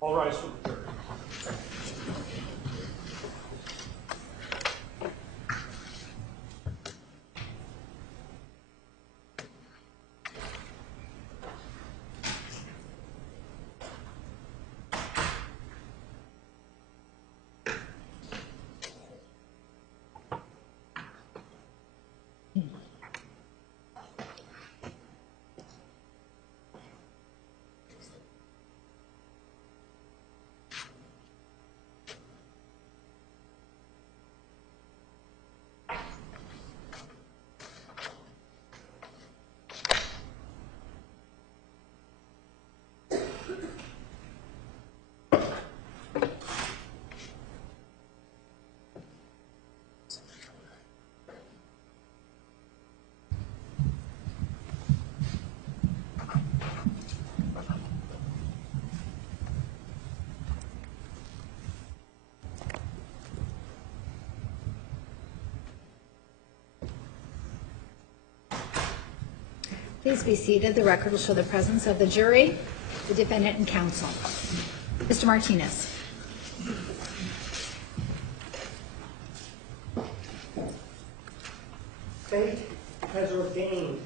All rise for the jury. Please be seated. The record will show the presence of the jury, the defendant, and counsel. Mr. Martinez. Fate has ordained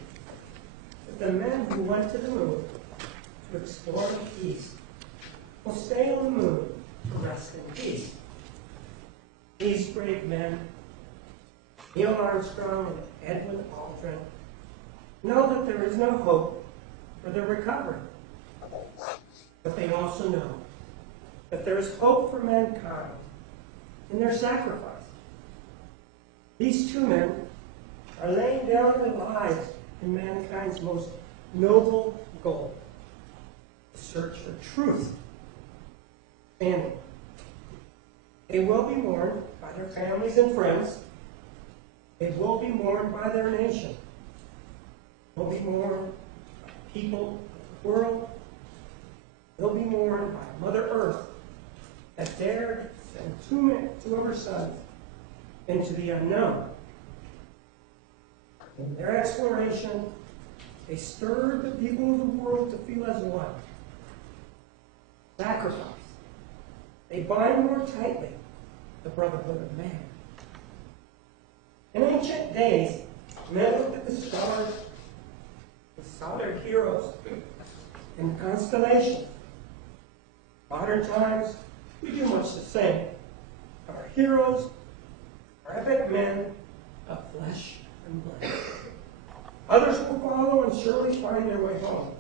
that the men who went to the moon to explore the peace will stay on the moon to rest in peace. These brave men, Neil Armstrong and Edwin Aldrin, know that there is no hope for their recovery. But they also know that there is hope for mankind in their sacrifice. These two men are laying down their lives in mankind's most noble goal, the search for truth. And they will be mourned by their families and friends. They will be mourned by their nation. They'll be mourned by people of the world. They'll be mourned by Mother Earth that dared to send two of her sons into the unknown. In their exploration, they stirred the people of the world to feel as one. Sacrifice. They bind more tightly the brotherhood of man. In ancient days, men looked at the stars, they saw their heroes in the constellations. Modern times, we do much the same. Our heroes are epic men of flesh and blood. Others will follow and surely find their way home.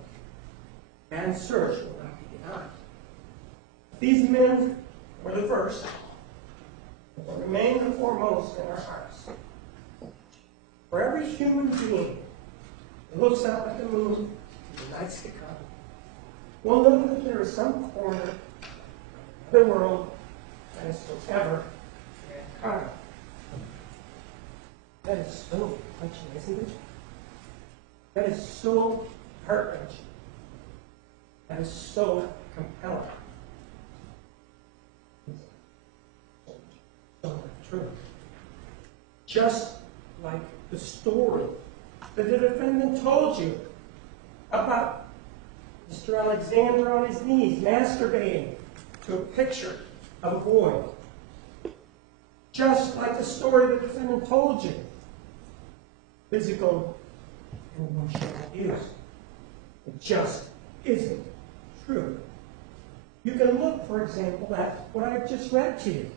Man's search will not be denied. These men were the first, and will remain the foremost in our hearts. For every human being who looks up at the moon in the nights to come will know that there is some corner of the world that is forever mankind. That is so touching, isn't it? That is so heart-wrenching. That is so compelling. So true. Just like the story that the defendant told you about Mr. Alexander on his knees masturbating to a picture of a boy. Just like the story the defendant told you. Physical and emotional abuse. It just isn't true. You can look, for example, at what I've just read to you.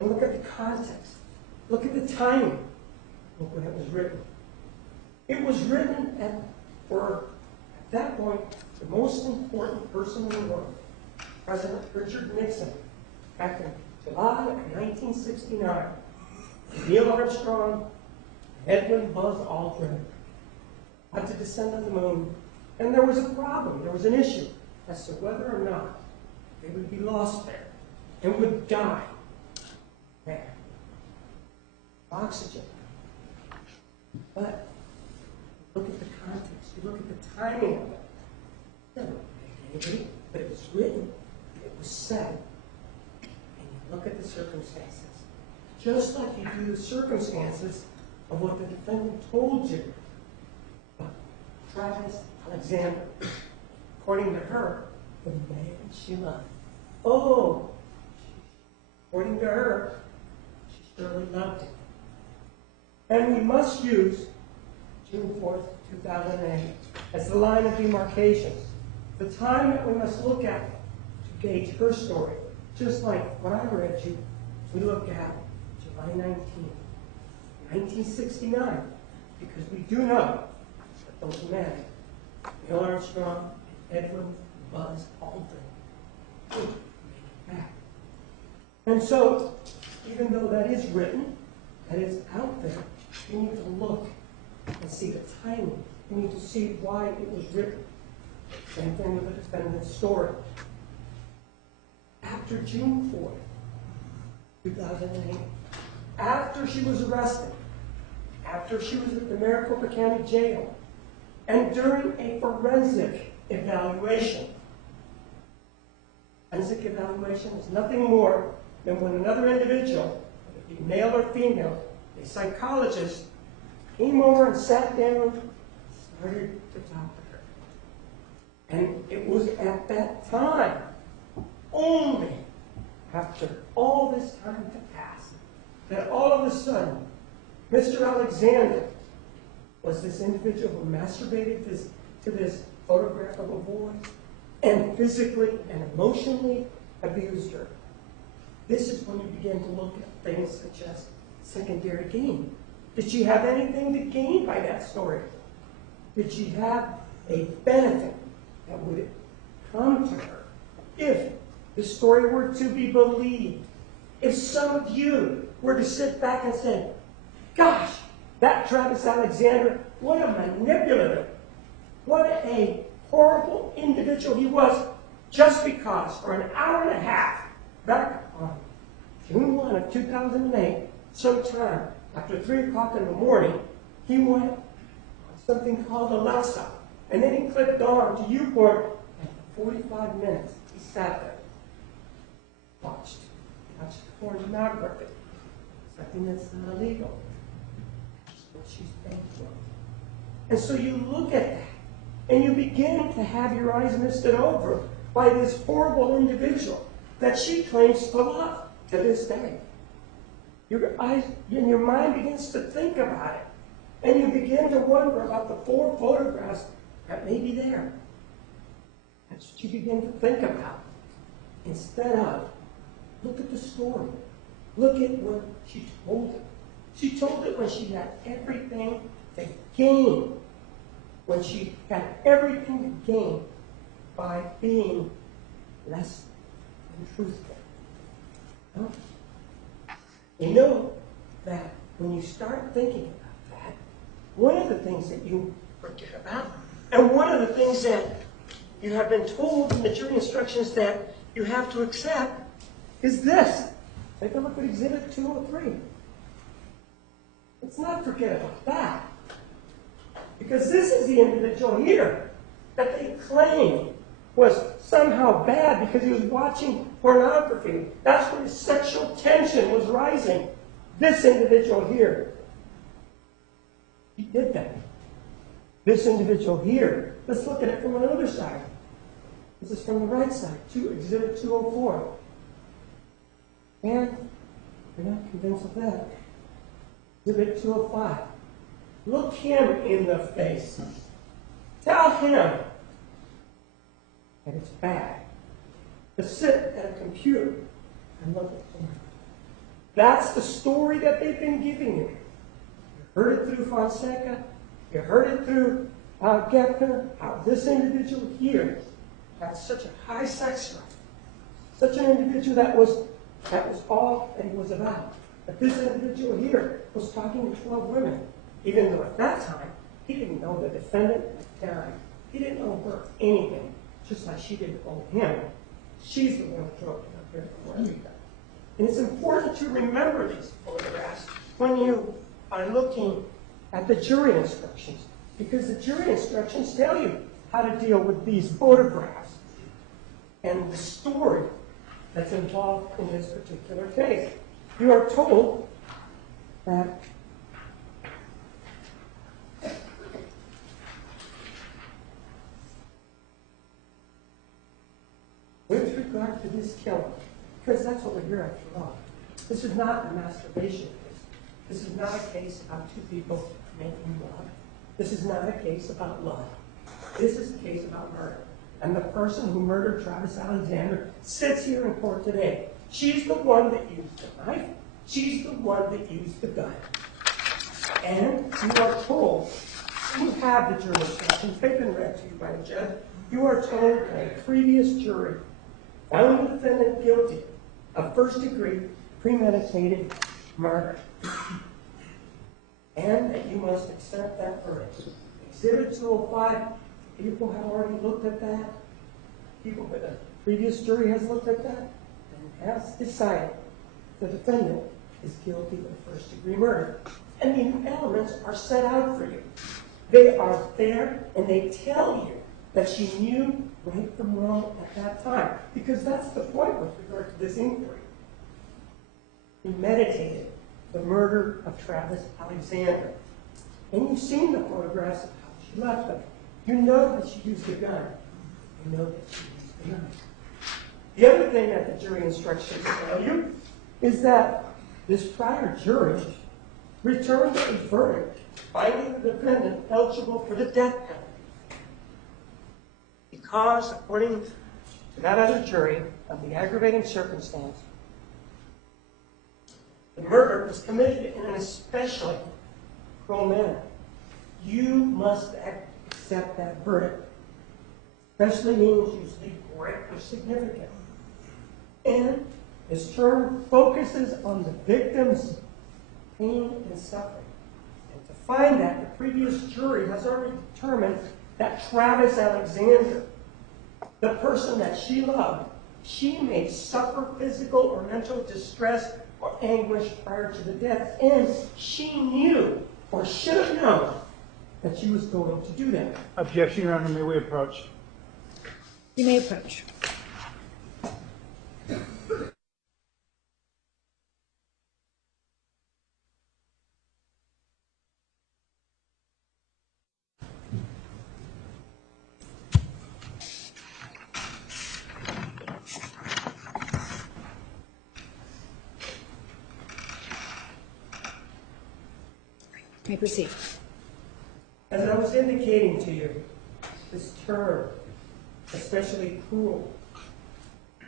And look at the context. Look at the timing. Look when it was written. It was written for, at that point, the most important person in the world, President Richard Nixon, back in July of 1969. Neil Armstrong and Edwin Buzz Aldrin had to descend on the moon, and there was a problem, there was an issue as to whether or not they would be lost there and would die there. Oxygen. But look at the context, you look at the timing of it. It doesn't make anybody, but it was written, it was said, and you look at the circumstances. Just like you do the circumstances of what the defendant told you about Travis Alexander. According to her, the man she loved. Oh, according to her, she surely loved him. And we must use June 4th, 2008 as the line of demarcation, the time that we must look at to gauge her story, just like what I read you. We look at July 19th, 1969, because we do know that those men, Bill Armstrong and Edwin Buzz Aldrin, would make it back. And so, even though that is written, that is out there, you need to look and see the timing. You need to see why it was written. Same thing with the defendant's story. After June 4th, 2008, after she was arrested, after she was at the Maricopa County Jail, and during a forensic evaluation. Forensic evaluation is nothing more than when another individual, whether it be male or female, a psychologist, came over and sat down and started to talk to her. And it was at that time, only after all this time had passed, that all of a sudden, Mr. Alexander was this individual who masturbated to this photograph of a boy and physically and emotionally abused her. This is when you begin to look at things such as secondary gain. Did she have anything to gain by that story? Did she have a benefit that would come to her if the story were to be believed? If some of you were to sit back and say, gosh, that Travis Alexander, what a manipulative, what a horrible individual he was, just because for an hour and a half back on June 1 of 2008, sometime after 3 o'clock in the morning, he went on something called a Lassa, and then he clicked on to YouPorn, and for 45 minutes he sat there, watched pornography, something that's not illegal. That's what she's paid for. And so you look at that, and you begin to have your eyes misted over by this horrible individual that she claims to love to this day. Your eyes and your mind begins to think about it, and you begin to wonder about the 4 photographs that may be there. That's what you begin to think about. Instead of, look at the story. Look at what she told it. She told it when she had everything to gain. When she had everything to gain by being less than truthful. No? You know that when you start thinking about that, one of the things that you forget about, and one of the things that you have been told in the jury instructions that you have to accept, is this. Take a look at Exhibit 203. Let's not forget about that. Because this is the individual here that they claim was somehow bad because he was watching pornography. That's where his sexual tension was rising. This individual here, he did that. This individual here, let's look at it from another side. This is from the right side, Exhibit 204. And you're not convinced of that. Exhibit 205. Look him in the face. Tell him that it's bad to sit at a computer and look at porn. That's the story that they've been giving you. You heard it through Fonseca. You heard it through Gepner, how this individual here had such a high sex drive, such an individual that was all that he was about. But this individual here was talking to 12 women, even though at that time he didn't know the defendant at the time. He didn't owe her anything, just like she didn't owe him. She's the one who drove him up here from America. And it's important to remember these photographs when you are looking at the jury instructions, because the jury instructions tell you how to deal with these photographs and the story that's involved in this particular case. You are told that regard to this killing, because that's what we're here after all. This is not a masturbation case. This is not a case about two people making love. This is not a case about love. This is a case about murder. And the person who murdered Travis Alexander sits here in court today. She's the one that used the knife. She's the one that used the gun. And you are told, you have the jury instructions, they've been read to you by the judge. You are told that a previous jury found the defendant guilty of first-degree premeditated murder. And that you must accept that verdict. Exhibit 205, people have already looked at that. People, the previous jury has looked at that and has decided the defendant is guilty of first-degree murder. And the elements are set out for you. They are there, and they tell you that she knew right from wrong at that time. Because that's the point with regard to this inquiry. Premeditated the murder of Travis Alexander. And you've seen the photographs of how she left them. You know that she used a gun. You know that she used a gun. The other thing that the jury instructions tell you is that this prior jury returned a verdict finding the defendant eligible for the death penalty. Because, according to that other jury, of the aggravating circumstance, the murder was committed in an especially cruel manner. You must accept that verdict. Especially means usually great or significant. And this term focuses on the victim's pain and suffering. And to find that, the previous jury has already determined that Travis Alexander, the person that she loved, she may suffer physical or mental distress or anguish prior to the death. And she knew, or should have known, that she was going to do that. Objection, Your Honor. May we approach? You may approach. You may proceed. As I was indicating to you, this term, especially cruel,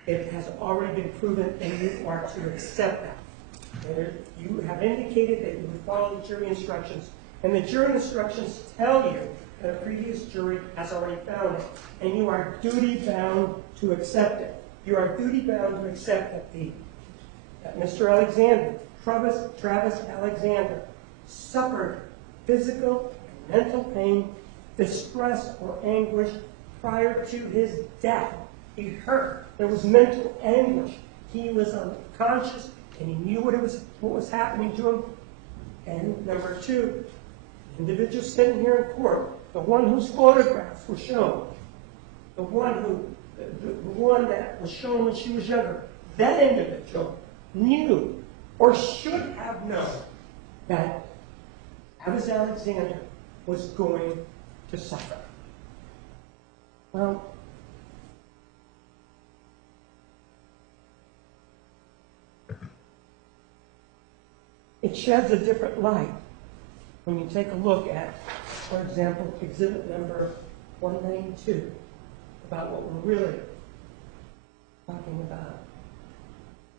it has already been proven and you are to accept that. You have indicated that you would follow the jury instructions, and the jury instructions tell you that a previous jury has already found it, and you are duty-bound to accept it. You are duty-bound to accept that Mr. Alexander, Travis Alexander, suffered physical and mental pain, distress, or anguish prior to his death. He hurt. There was mental anguish. He was unconscious, and he knew what was happening to him. And number two, the individual sitting here in court, the one whose photographs were shown, the one that was shown when she was younger, that individual knew or should have known that Travis Alexander was going to suffer. Well, it sheds a different light when you take a look at, for example, exhibit number 192, about what we're really talking about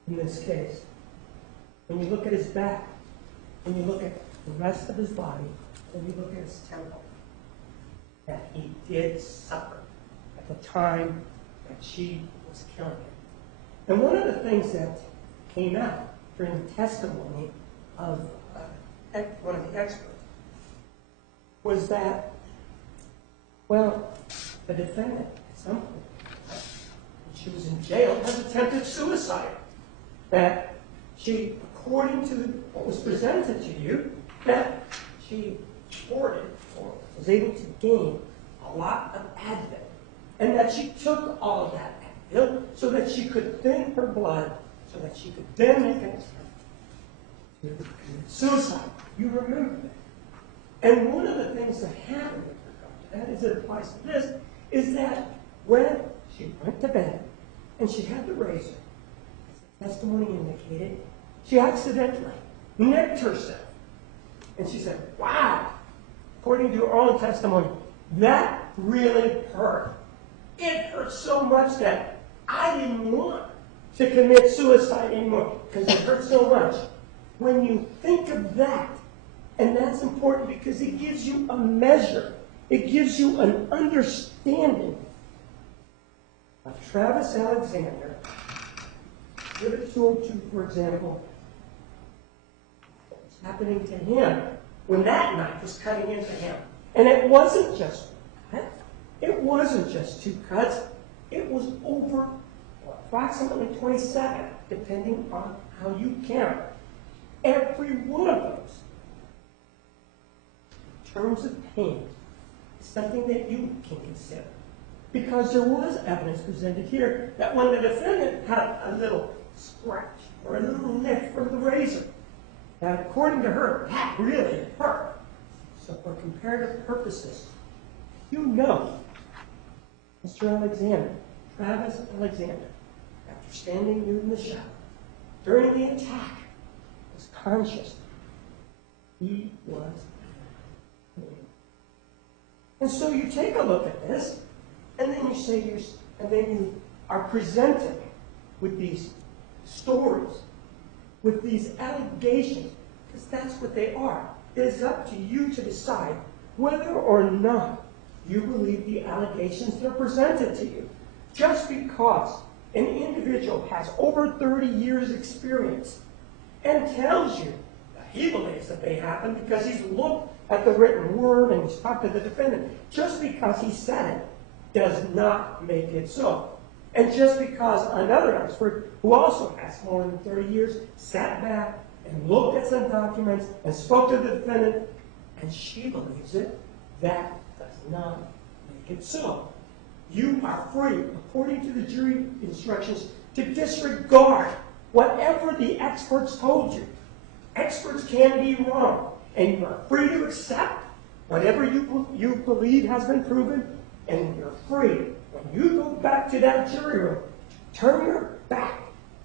in this case. When you look at his back, when you look at the rest of his body, when you look at his temple, that he did suffer at the time that she was killing him. And one of the things that came out during the testimony of one of the experts was that, well, the defendant at some point, when she was in jail, has attempted suicide. That she, according to what was presented to you, that she hoarded or was able to gain a lot of Advil, and that she took all of that Advil so that she could thin her blood, so that she could then make an attempt to commit suicide. You remember that. And one of the things that happened with regard to that, as it applies to this, is that when she went to bed and she had the razor. As the testimony indicated, she accidentally nicked herself. And she said, wow, according to her own testimony, that really hurt. It hurt so much that I didn't want to commit suicide anymore because it hurt so much. When you think of that, and that's important because it gives you a measure, it gives you an understanding of Travis Alexander. Exhibit 202, for example, what was happening to him when that knife was cutting into him. And it wasn't just one cut. It wasn't just 2 cuts. It was over approximately 27, depending on how you count. Every one of those, in terms of pain, is something that you can consider. Because there was evidence presented here that when the defendant had a little scratch or a little nick from the razor, that according to her, that really hurt. So for comparative purposes, you know Mr. Alexander, Travis Alexander, after standing nude in the shower, during the attack, was conscious. He was bleeding. And so you take a look at this, and then you are presented with these stories, with these allegations, because that's what they are. It is up to you to decide whether or not you believe the allegations that are presented to you. Just because an individual has over 30 years experience and tells you that he believes that they happened because he's looked at the written word and he's talked to the defendant, just because he said it does not make it so. And just because another expert who also has more than 30 years sat back and looked at some documents and spoke to the defendant and she believes it, that does not make it so. You are free, according to the jury instructions, to disregard whatever the experts told you. Experts can be wrong, and you are free to accept whatever you believe has been proven, and you're free, when you go back to that jury room, turn your back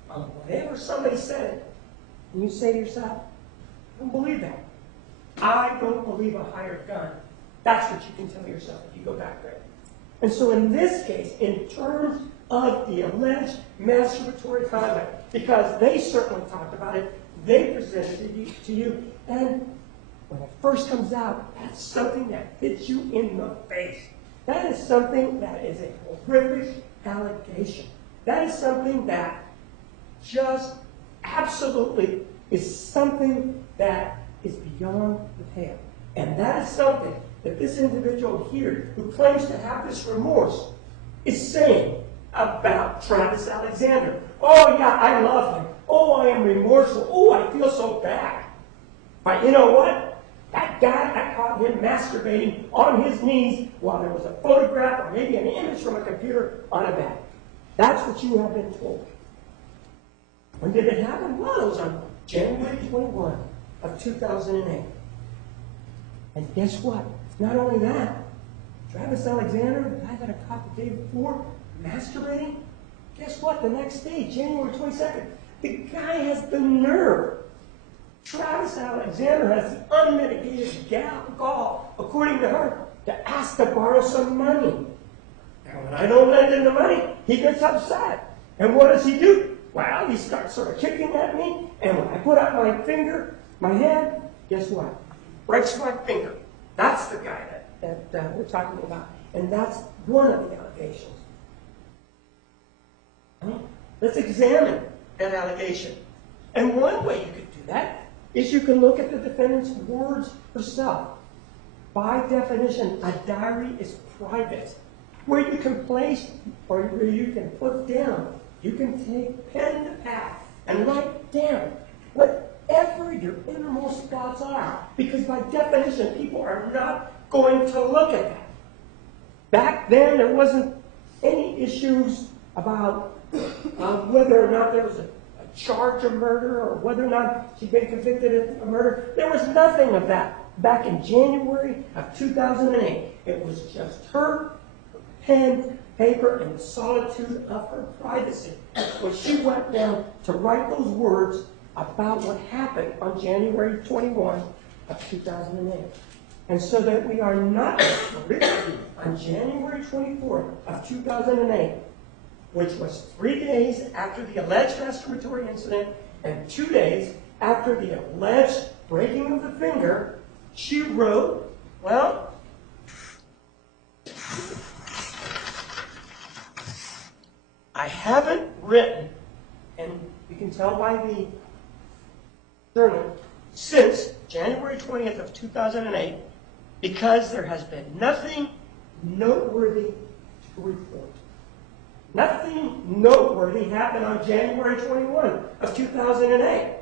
on whatever somebody said, and you say to yourself, I don't believe that. I don't believe a hired gun. That's what you can tell yourself if you go back there. And so in this case, in terms of the alleged masturbatory conduct, because they certainly talked about it, they presented it to you, and when it first comes out, that's something that hits you in the face. That is something that is a horrific allegation. That is something that just absolutely is something that is beyond the pale. And that is something that this individual here, who claims to have this remorse, is saying about Travis Alexander. Oh yeah, I love him. Oh, I am remorseful. Oh, I feel so bad. But you know what? That guy, I caught him masturbating on his knees while there was a photograph or maybe an image from a computer on a bed. That's what you have been told. When did it happen? Well, it was on January 21 of 2008. And guess what? Not only that, Travis Alexander, the guy that I caught the day before, masturbating, guess what? The next day, January 22nd, the guy has the nerve. Travis Alexander has the unmitigated gall, according to her, to ask to borrow some money. And when I don't lend him the money, he gets upset. And what does he do? Well, he starts sort of kicking at me, and when I put out my finger, my hand, guess what? Breaks my finger. That's the guy that we're talking about. And that's one of the allegations. Let's examine that allegation. And one way you could do that is you can look at the defendant's words herself. By definition, a diary is private, where you can place or where you can put down. You can take pen to pad and write down whatever your innermost thoughts are, because by definition, people are not going to look at that. Back then, there wasn't any issues about whether or not there was a charge of murder or whether or not she'd been convicted of murder. There was nothing of that back in January of 2008. It was just her pen paper in the solitude of her privacy when she went down to write those words about what happened on January 21 of 2008. And so that we are not on January 24th of 2008, which was 3 days after the alleged respiratory incident and 2 days after the alleged breaking of the finger, she wrote, well, I haven't written, and you can tell by the journal, since January 20th of 2008, because there has been nothing noteworthy to report. Nothing noteworthy happened on January 21 of 2008.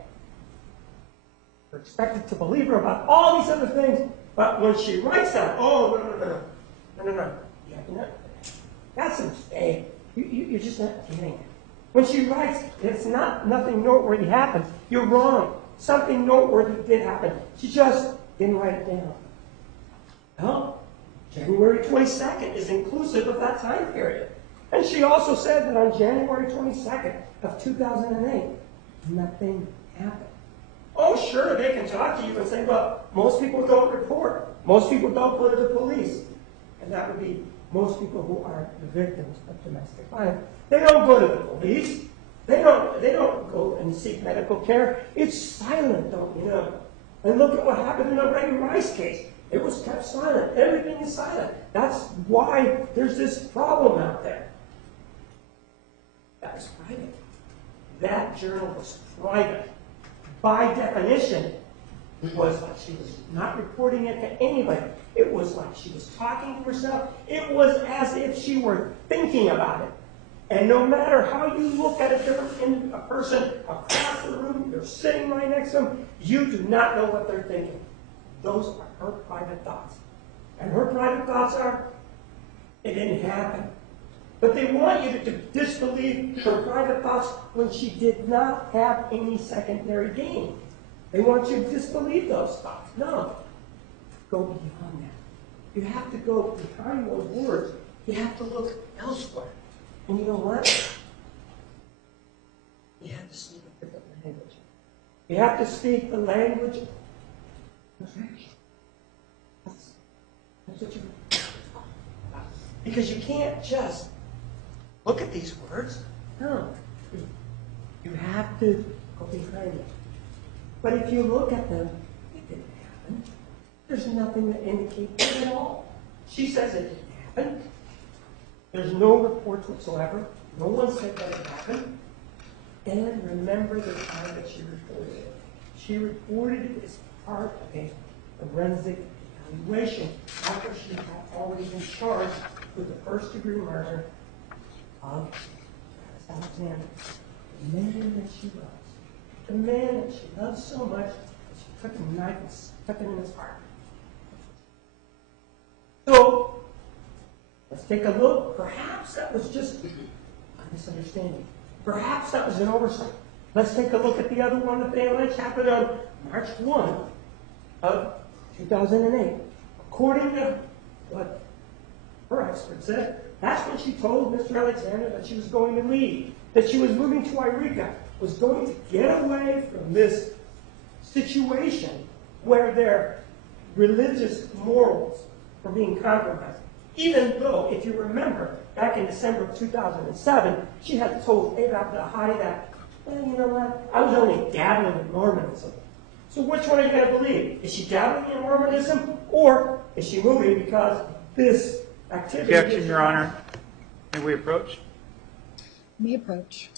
We're expected to believe her about all these other things, but when she writes that, oh, no. Yeah, that's a mistake. You're just not getting it. When she writes, it's nothing noteworthy happened. You're wrong. Something noteworthy did happen. She just didn't write it down. Well, January 22nd is inclusive of that time period. And she also said that on January 22nd of 2008, nothing happened. Oh, sure, they can talk to you and say, well, most people don't report. Most people don't go to the police. And that would be most people who are the victims of domestic violence. They don't go to the police. They don't go and seek medical care. It's silent, don't you know? And look at what happened in the Ray Rice case. It was kept silent. Everything is silent. That's why there's this problem out there. That was private. That journal was private. By definition, it was like she was not reporting it to anybody. It was like she was talking to herself. It was as if she were thinking about it. And no matter how you look at a person across the room, you're sitting right next to them, you do not know what they're thinking. Those are her private thoughts. And her private thoughts are, it didn't happen. But they want you to disbelieve her private thoughts when she did not have any secondary gain. They want you to disbelieve those thoughts. No. Go beyond that. You have to go behind those words. You have to look elsewhere. And you know what? You have to speak a different language. You have to speak the language of perfection. That's what you because you can't just look at these words. No. You have to go behind them. But if you look at them, it didn't happen. There's nothing that indicates it at all. She says it didn't happen. There's no reports whatsoever. No one said that it happened. And remember the time that she reported it. She reported it as part of a forensic evaluation after she had already been charged with the first-degree murder of Alexander, the man that she loves. The man that she loves so much that she took a knife and stuck it in his heart. So, let's take a look. Perhaps that was just a misunderstanding. Perhaps that was an oversight. Let's take a look at the other one that they allege happened on March 1 of 2008. According to what her expert said, that's when she told Mr. Alexander that she was going to leave, that she was moving to Eureka, was going to get away from this situation where their religious morals were being compromised. Even though, if you remember, back in December of 2007, she had told Abdul-Hadi that, well, you know what, I was only dabbling in Mormonism. So which one are you going to believe? Is she dabbling in Mormonism, or is she moving because this activity... Objection, Your Honor. May we approach? May approach.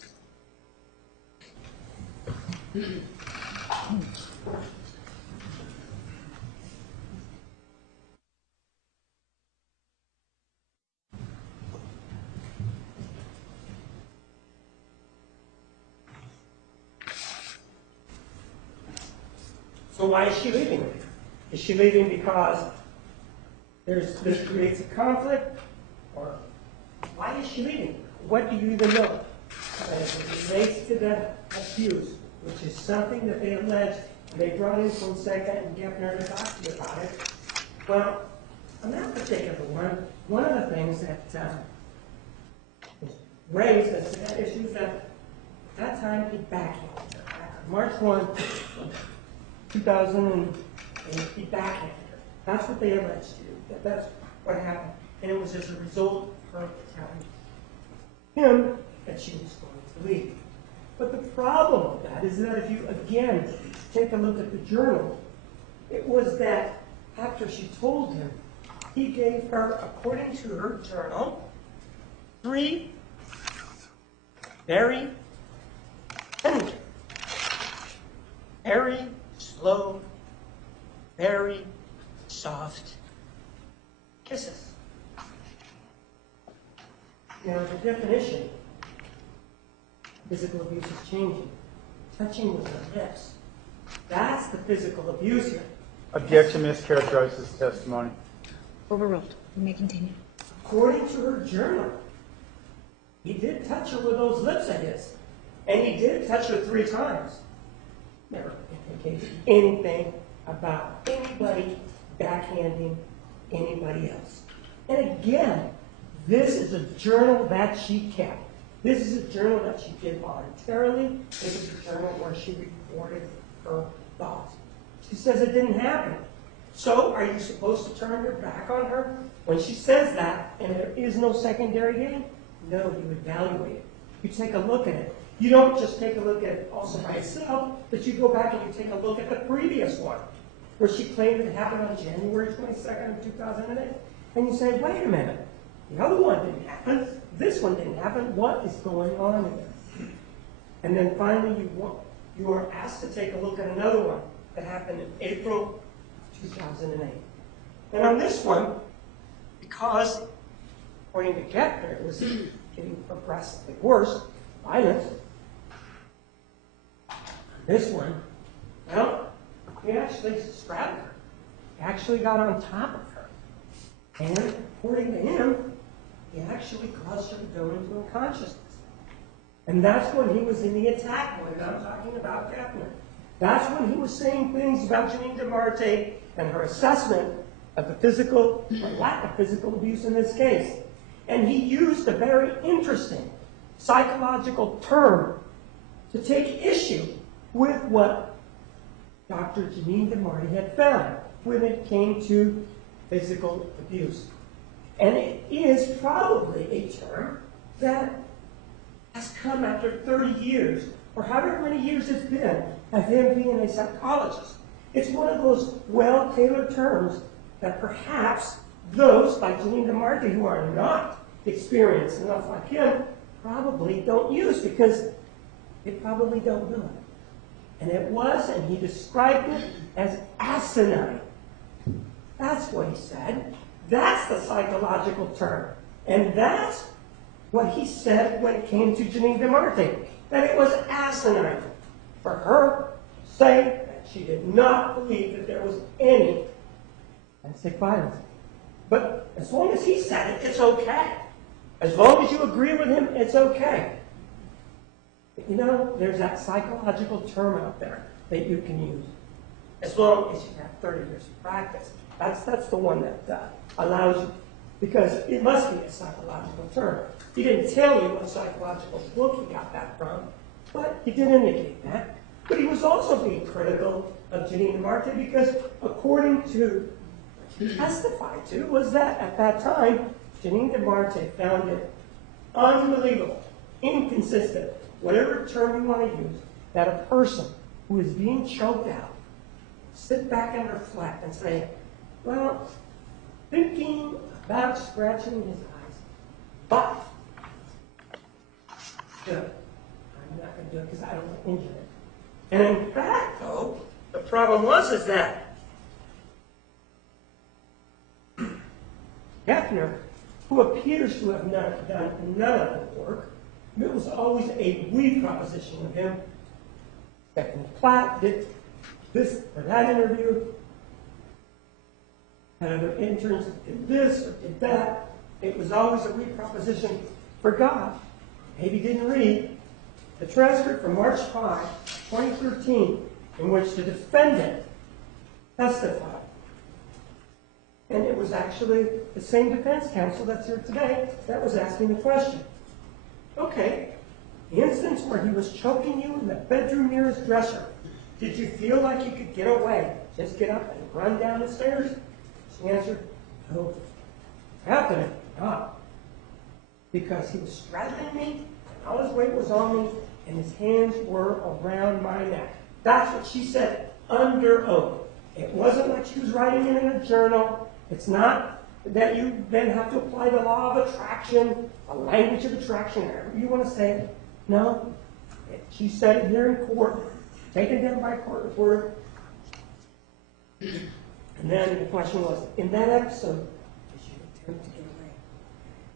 So why is she leaving? Is she leaving because this creates a conflict? Or why is she leaving? What do you even know? As it relates to the abuse, which is something that they alleged, and they brought in Fonseca and Geffner to talk to you about it. Well, on that particular one of the things that raised as to that issue that at that time he backhanded her. Back on March 1, 2008, he backhanded her. That's what they alleged to do. That's what happened. And it was as a result of her telling him that she was going to leave. But the problem with that is that if you, again, take a look at the journal, it was that after she told him, he gave her, according to her journal, 3 very tender, very slow, very soft kisses. Now, the definition of physical abuse is changing. Touching with her lips. That's the physical abuse here. Objection mischaracterizes testimony. Overruled. You may continue. According to her journal, he did touch her with those lips of his. And he did touch her 3 times. Never indicated anything about anybody backhanding anybody else. And again, this is a journal that she kept. This is a journal that she did voluntarily. This is a journal where she recorded her thoughts. She says it didn't happen. So are you supposed to turn your back on her when she says that and there is no secondary gain? No, you evaluate it. You take a look at it. You don't just take a look at it also by itself, but you go back and you take a look at the previous one, where she claimed it happened on January 22nd of 2008. And you say, wait a minute, the other one didn't happen. This one didn't happen. What is going on here? And then finally, you are asked to take a look at another one that happened in April 2008. And on this one, because, according to Kepner, it was getting progressively worse, violence. This one, well, he actually straddled her. He actually got on top of her. And according to him, he actually caused her to go into unconsciousness. And that's when he was in the attack mode, and I'm talking about Kepner. That's when he was saying things about Janine DeMarte and her assessment of the physical, or lack of physical abuse in this case. And he used a very interesting psychological term to take issue with what Dr. Janine DeMarte had found when it came to physical abuse. And it is probably a term that has come after 30 years, or however many years it's been, of him being a psychologist. It's one of those well-tailored terms that perhaps those like Janine DeMarte who are not experienced enough like him probably don't use, because they probably don't know it. And it was, and he described it as asinine. That's what he said. That's the psychological term. And that's what he said when it came to Janine DeMarte, that it was asinine for her to say that she did not believe that there was any domestic violence. But as long as he said it, it's okay. As long as you agree with him, it's okay. But you know, there's that psychological term out there that you can use. As long as you have 30 years of practice. That's the one that allows you, because it must be a psychological term. He didn't tell you what psychological book he got that from, but he did indicate that. But he was also being critical of Janine DeMarte because, according to what he testified to, was that at that time, Janine DeMarte found it unbelievable, inconsistent, whatever term you want to use, that a person who is being choked out sit back and reflect and say, well, thinking about scratching his eyes, but good. I'm not going to do it because I don't want to injure it. And in fact, though, the problem is that Hefner, who appears to have not done none of the work, it was always a we proposition of him. Stephanie Platt did this or that interview, had other interns that did this or did that. It was always a we proposition for God. Maybe didn't read the transcript from March 5, 2013, in which the defendant testified. And it was actually the same defense counsel that's here today that was asking the question. Okay, the instance where he was choking you in the bedroom near his dresser, did you feel like you could get away? Just get up and run down the stairs? She answered, no. Definitely not. Because he was straddling me, and all his weight was on me, and his hands were around my neck. That's what she said under oath. It wasn't like she was writing it in a journal. It's not that you then have to apply the law of attraction, a language of attraction, however you want to say it. No. She said it here in court, taken down by a court reporter. And then the question was, in that episode, did you attempt to get away?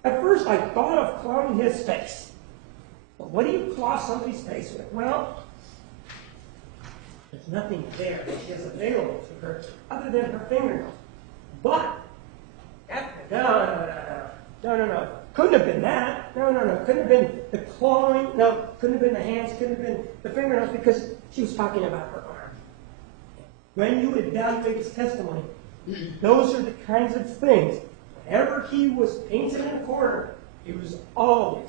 At first, I thought of clawing his face. But what do you claw somebody's face with? Well, there's nothing there that she has available to her other than her fingernails. But, no. Couldn't have been that. No. Couldn't have been the clawing. No, couldn't have been the hands. Couldn't have been the fingernails because she was talking about her arm. When you evaluate his testimony, those are the kinds of things. Whenever he was painted in a corner, he was always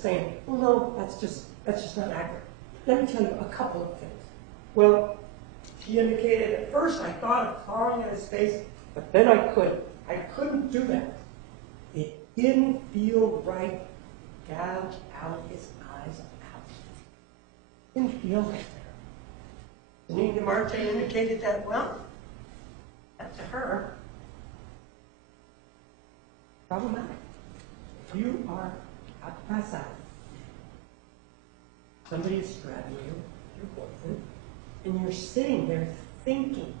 saying, well, no, that's just not accurate. Let me tell you a couple of things. Well, she indicated at first I thought of clawing at his face, but then I couldn't. I couldn't do that. It didn't feel right. Gouge out his eyes out. Didn't feel right there. Janine DeMarte indicated that, well, that to her, problematic. If you are out to pass out, somebody is strapping you, your boyfriend, and you're sitting there thinking,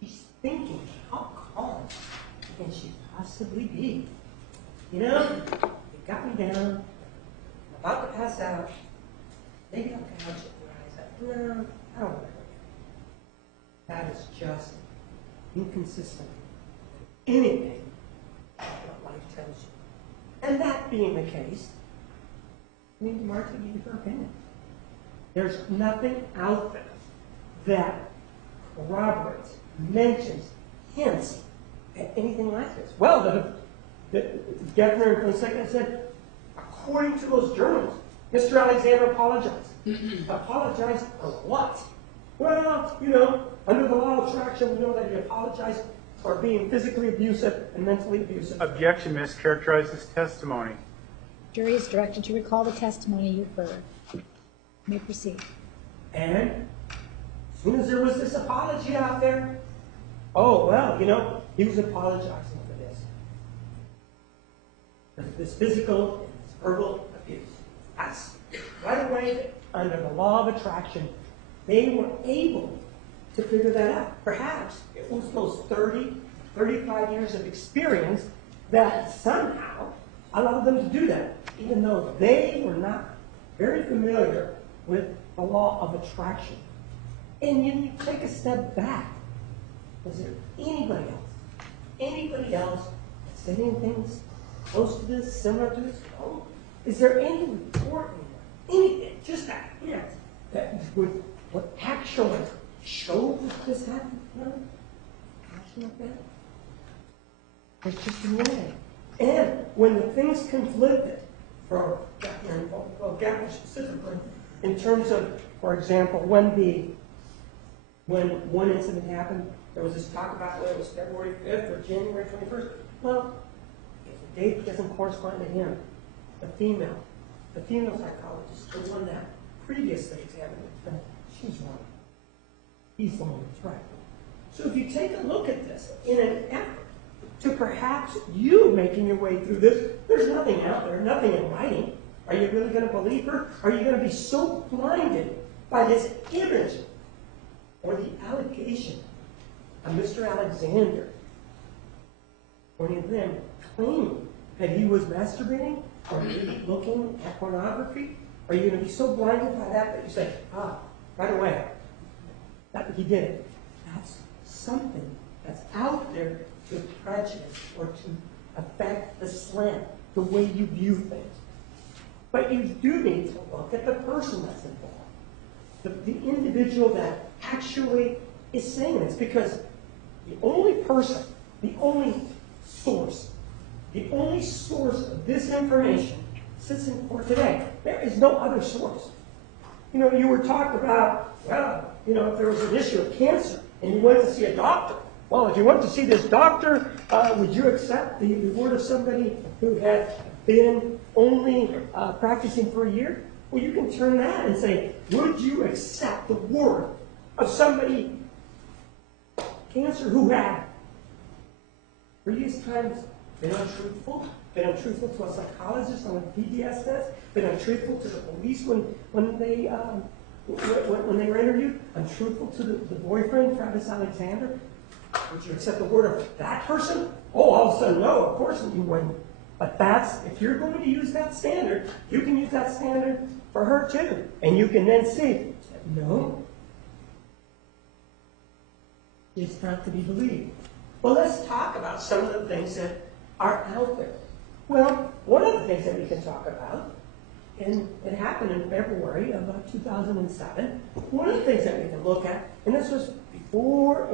she's thinking, how calm can she possibly be? You know, it got me down, I'm about to pass out, maybe I'll gouge at your eyes out. No, I don't want to hurt you. That is just inconsistent with anything what life tells you. And that being the case, I mean, Martha gave her opinion. There's nothing out there that corroborates, mentions, hints at anything like this. Well, the Geffner and Prosecutor said, according to those journals, Mr. Alexander apologized. Apologized for what? Well, you know, under the law of attraction, we know that he apologized for being physically abusive and mentally abusive. Objection mischaracterizes testimony. Jury is directed to recall the testimony you've heard. You may proceed. And as soon as there was this apology out there, oh, well, you know, he was apologizing for this. For this physical and this verbal abuse. That's right away, under the law of attraction, they were able to figure that out. Perhaps it was those 30, 35 years of experience that somehow allowed them to do that, even though they were not very familiar with the law of attraction. And you take a step back. Was there anybody else that said anything close to this, similar to this? No. Is there any report, anything, just that hint, that would actually show that this happened? No. Action like that? There's just a way. And when the things conflicted, for Geffner specifically, in terms of, for example, when one incident happened, there was this talk about whether it was February 5th or January 21st. Well, if the date doesn't correspond to him, the female psychologist, the one that previously examined it, she's wrong. He's the one that's right. So if you take a look at this in an effort to perhaps you making your way through this, there's nothing out there, nothing in writing. Are you really going to believe her? Are you going to be so blinded by this image or the allegation of Mr. Alexander, or any of them claiming that he was masturbating or maybe looking at pornography? Are you going to be so blinded by that you say, right away, that he did it? That's something that's out there to prejudice or to affect the slant, the way you view things. But you do need to look at the person that's involved, the individual that actually is saying this, because the only person, the only source of this information sits in court today. There is no other source. You know, you were talking about, well, you know, if there was an issue of cancer and you went to see a doctor. Well, if you went to see this doctor, would you accept the word of somebody who had been only practicing for a year? Well, you can turn that and say, would you accept the word of somebody, cancer, who had previous times been untruthful, been untruthful to a psychologist on a PDS test, been untruthful to the police when they were interviewed, untruthful to the boyfriend, Travis Alexander? Would you accept the word of that person? Oh, all of a sudden, no, of course you wouldn't. But that's, if you're going to use that standard, you can use that standard for her too. And you can then see, no, it's not to be believed. Well, let's talk about some of the things that are out there. Well, one of the things that we can talk about, and it happened in February of 2007, one of the things that we can look at, and this was before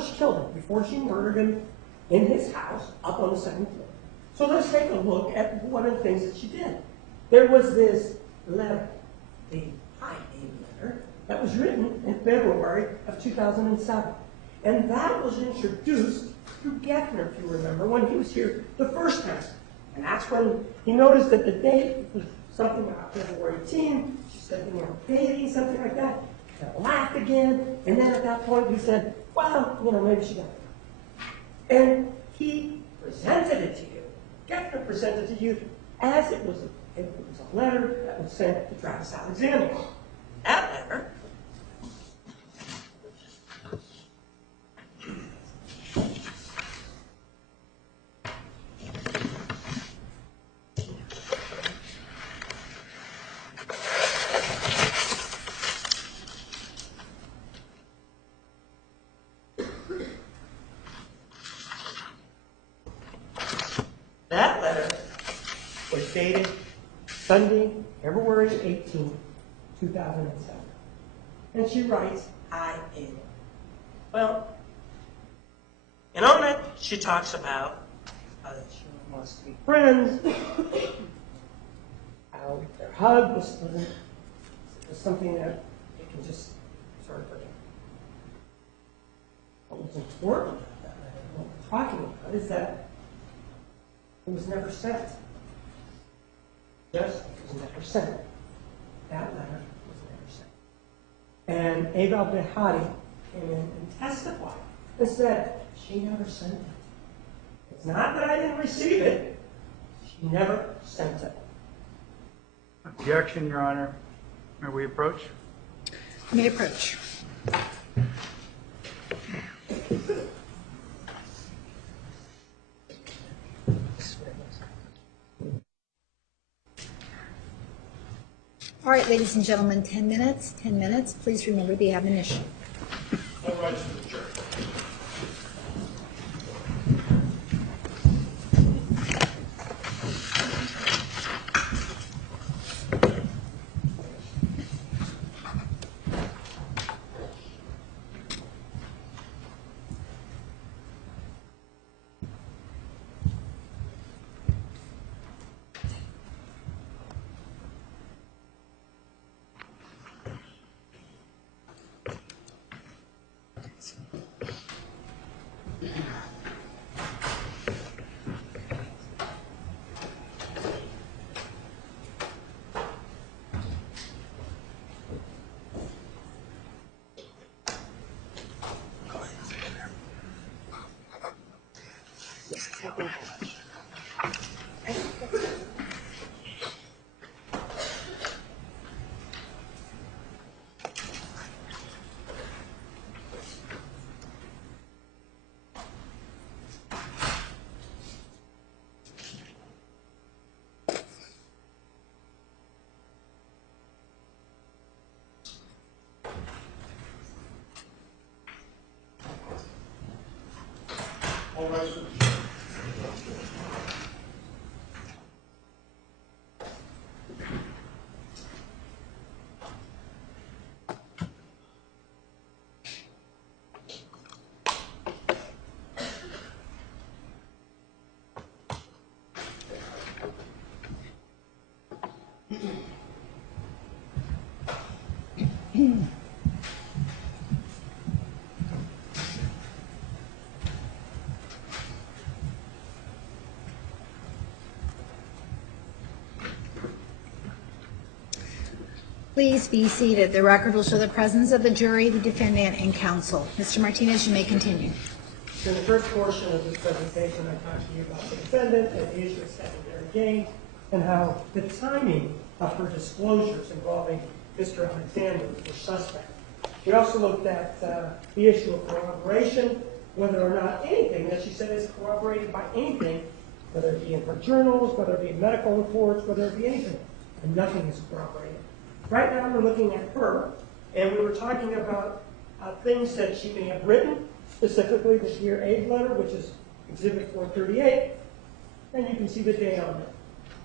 she killed him, before she murdered him in his house up on the second floor. So let's take a look at one of the things that she did. There was this letter, the high name letter, that was written in February of 2007. And that was introduced through Geffner, if you remember, when he was here the first time. And that's when he noticed that the date was something about February 18. She said, you know, dating, something like that. Kind of laughed again. And then at that point he said, well, you know, maybe she got it. And he presented it to you. Geffner presented it to you as it was a letter that was sent to Travis Alexander. That letter was dated Sunday, February 18, 2007. And she writes, I am. Well, and on it, she talks about how she wants to be friends, how their hug was something that they can just sort of forget. What was important about that letter, what we're talking about, is that it was never sent. Yes, it was never sent. That letter was never sent. And Eval Behati came in and testified and said, she never sent it. It's not that I didn't receive it. She never sent it. Objection, Your Honor. May we approach? You may approach. All right, ladies and gentlemen, 10 minutes. 10 minutes. Please remember the admonition. All rights to the jury. All rights to the jury. Please be seated. The record will show the presence of the jury, the defendant, and counsel. Mr. Martinez, you may continue. In the first portion of this presentation, I talked to you about the defendant and the issue of secondary gain and how the timing of her disclosures involving Mr. Alexander were suspect. We also looked at the issue of corroboration, whether or not anything that she said is corroborated by anything, whether it be in her journals, whether it be in medical reports, whether it be anything, and nothing is corroborated. Right now we're looking at her, and we were talking about things that she may have written, specifically the Dear Abe letter, which is Exhibit 438, and you can see the date on it.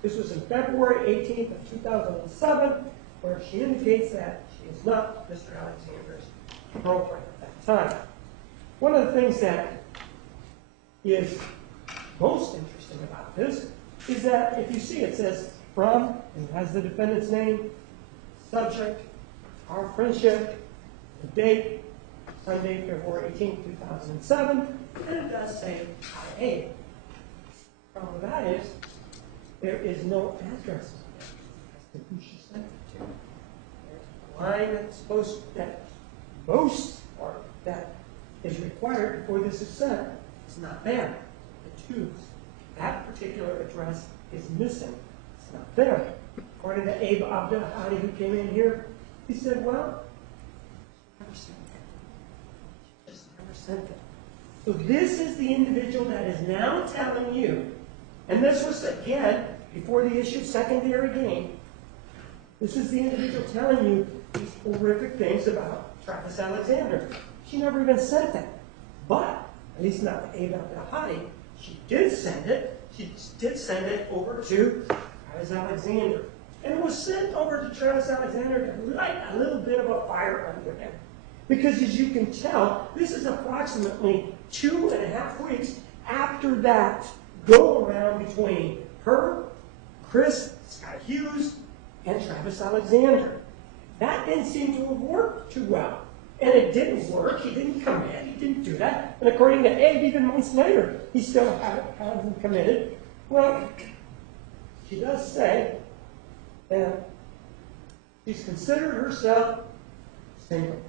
This was in February 18th of 2007, where she indicates that she is not Mr. Alexander's girlfriend at that time. One of the things that is most interesting about this is that if you see it says from, and it has the defendant's name, subject, our friendship, the date, Sunday, February 18th, 2007, and it does say IA. The problem with that is there is no address as to who she sent it to. There's a line that boasts or that is required before this is sent. It's not there. The tubes. That particular address is missing. It's not there. According to Abe Abdel Hadi, who came in here, he said, well, she never sent it. She just never sent it. So this is the individual that is now telling you, and this was, again, before the issue of secondary gain, this is the individual telling you these horrific things about Travis Alexander. She never even sent that. But, at least not to Abe Abdel Hadi, she did send it. She did send it over to Travis Alexander. And it was sent over to Travis Alexander to light a little bit of a fire under him. Because as you can tell, this is approximately 2.5 weeks after that go-around between her, Chris, Scott Hughes, and Travis Alexander. That didn't seem to have worked too well. And it didn't work. He didn't commit. He didn't do that. And according to Abe, even months later, he still hasn't committed. Well, she does say that she's considered herself single.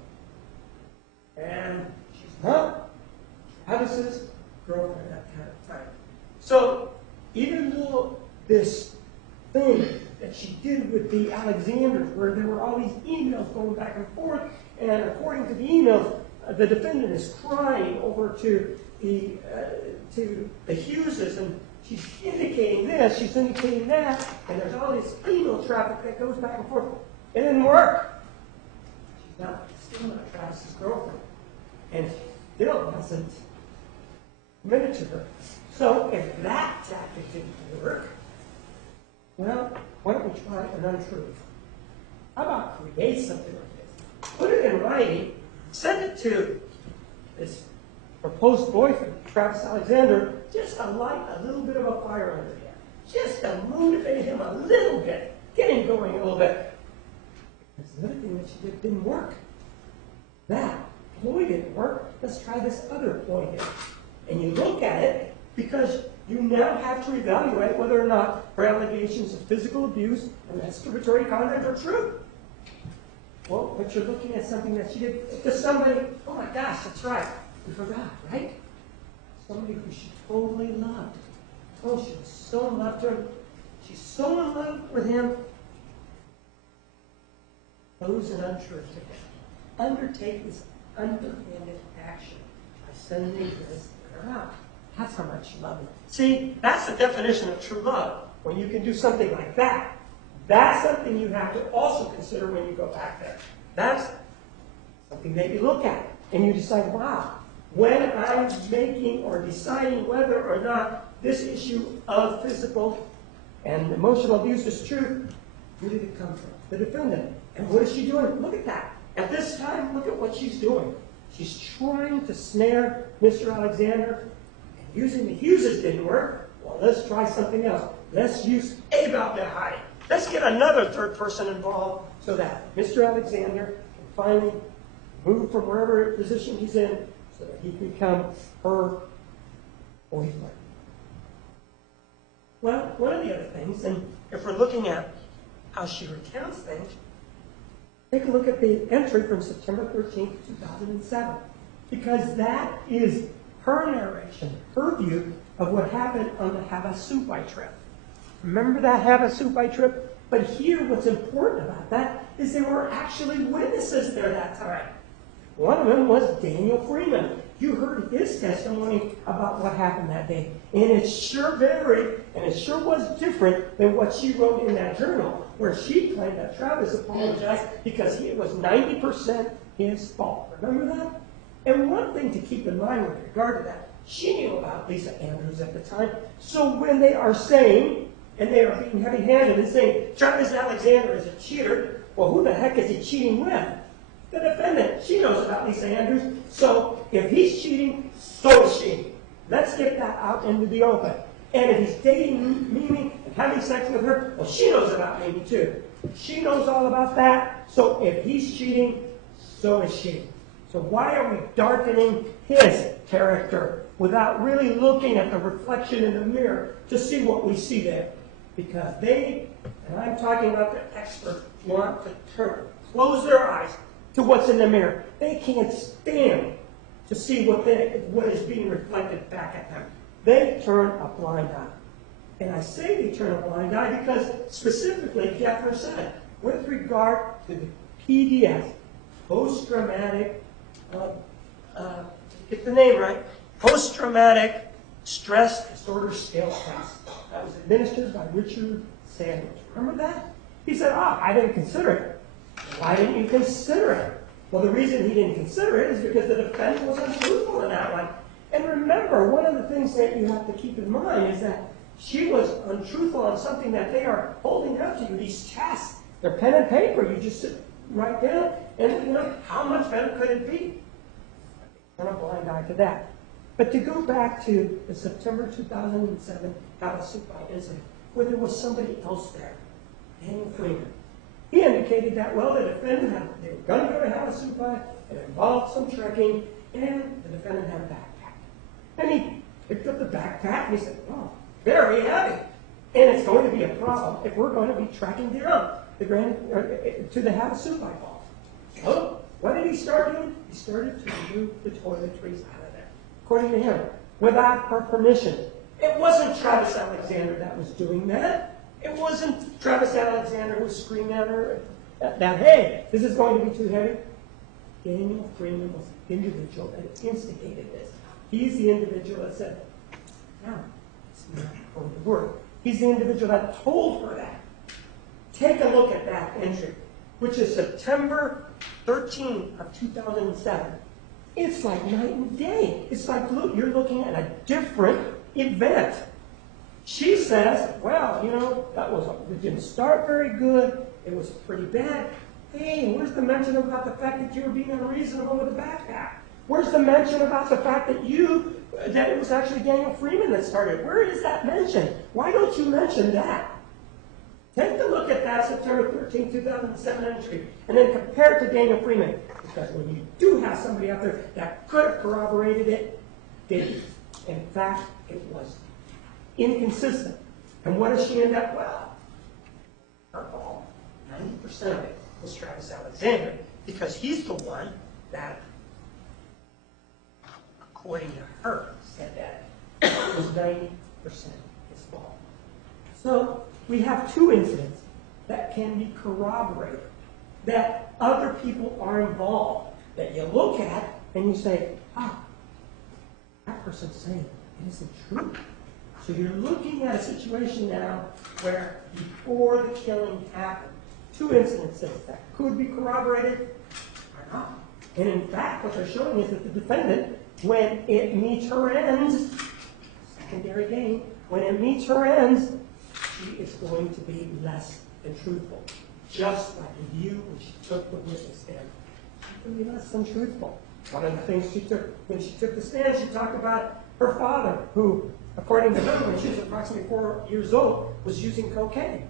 And she's not Travis's girlfriend at that kind of time. So even though this thing that she did with the Alexanders, where there were all these emails going back and forth, and according to the emails, the defendant is crying over to the Hugheses, and she's indicating this, she's indicating that, and there's all this email traffic that goes back and forth. It didn't work. She's still not Travis's girlfriend, and still wasn't committed to her. So if that tactic didn't work, well, why don't we try an untruth? How about create something like this? Put it in writing, send it to this proposed boyfriend, Travis Alexander, just to light a little bit of a fire under him. Just to motivate him a little bit, get him going a little bit. Because the other thing that she did didn't work. That ploy didn't work. Let's try this other ploy here. And you look at it because you now have to evaluate whether or not her allegations of physical abuse and masturbatory conduct are true. Well, but you're looking at something that she did to somebody, oh my gosh, that's right, we forgot, right? Somebody who she totally loved. Oh, she was so in love with him. She's so in love with him. Pose an untruth to him. Undertake this underhanded action by sending this girl out. That's how much you love him. See, that's the definition of true love. When you can do something like that, that's something you have to also consider when you go back there. That's something that you look at and you decide, wow, when I'm making or deciding whether or not this issue of physical and emotional abuse is true, where did it come from? The defendant. And what is she doing? Look at that. At this time, look at what she's doing. She's trying to snare Mr. Alexander. And using the Hugheses didn't work. Well, let's try something else. Let's use Abe Abdel Hadi. Let's get another third person involved so that Mr. Alexander can finally move from wherever position he's in so that he can become her boyfriend. Well, one of the other things, and if we're looking at how she recounts things, take a look at the entry from September 13th, 2007, because that is her narration, her view of what happened on the Havasupai trip. Remember that Havasupai trip? But here, what's important about that is there were actually witnesses there that time. One of them was Daniel Freeman. You heard his testimony about what happened that day. And it sure varied, and it sure was different than what she wrote in that journal, where she claimed that Travis apologized because it was 90% his fault. Remember that? And one thing to keep in mind with regard to that, she knew about Lisa Andrews at the time. So when they are saying, and they are being heavy-handed and saying, Travis Alexander is a cheater, well, who the heck is he cheating with? The defendant. She knows about Lisa Andrews. So if he's cheating, so is she. Let's get that out into the open. And if he's dating Mimi and having sex with her, well, she knows about Mimi too. She knows all about that. So if he's cheating, so is she. So why are we darkening his character without really looking at the reflection in the mirror to see what we see there? Because they, and I'm talking about the experts, want to close their eyes to what's in the mirror. They can't stand to see what is being reflected back at them. They turn a blind eye. And I say they turn a blind eye because specifically, Geffner said, with regard to the PDF, post-traumatic, get the name right, post-traumatic stress disorder scale test that was administered by Richard Sanders. Remember that? He said, I didn't consider it. Why didn't you consider it? Well, the reason he didn't consider it is because the defense was untruthful in that one. And remember, one of the things that you have to keep in mind is that she was untruthful on something that they are holding out to you, these tests. They're pen and paper. You just write down, and how much better could it be? Turn a blind eye to that. But to go back to the September 2007 Havasupai incident, where there was somebody else there, Daniel Freeman. He indicated that, well, the defendant they were going to go to Havasupai, it involved some trekking, and the defendant had a backpack. And he picked up the backpack, and he said, oh, very heavy. And it's going to be a problem if we're going to be trekking down to the Havasupai Falls. So, what did he start doing? He started to remove the toiletries out of there, according to him, without her permission. It wasn't Travis Alexander that was doing that. It wasn't Travis Alexander who was screaming at her that, hey, this is going to be too heavy. Daniel Freeman was the individual that instigated this. He's the individual that said, no, it's not going to work. He's the individual that told her that. Take a look at that entry, which is September 13th of 2007. It's like night and day. It's like, look, you're looking at a different event. She says, well, it didn't start very good. It was pretty bad. Hey, where's the mention about the fact that you were being unreasonable with the backpack? Where's the mention about the fact that it was actually Daniel Freeman that started? Where is that mention? Why don't you mention that? Take a look at that September 13, 2007 entry, and then compare it to Daniel Freeman. Because when you do have somebody out there that could have corroborated it, didn't. In fact, it was inconsistent. And what does she end up? Well, her fault. 90% of it was Travis Alexander, because he's the one that, according to her, said that it was 90% his fault. So we have two incidents that can be corroborated, that other people are involved, that you look at and you say, that person's saying it isn't true. So you're looking at a situation now where before the killing happened, two incidences that could be corroborated or not. And in fact, what they're showing is that the defendant, when it meets her ends, secondary gain, when it meets her ends, she is going to be less than truthful. Just like you when she took the witness stand. She can be less than truthful. One of the things she took, when she took the stand, she talked about her father, who, according to her, when she was approximately 4 years old, was using cocaine.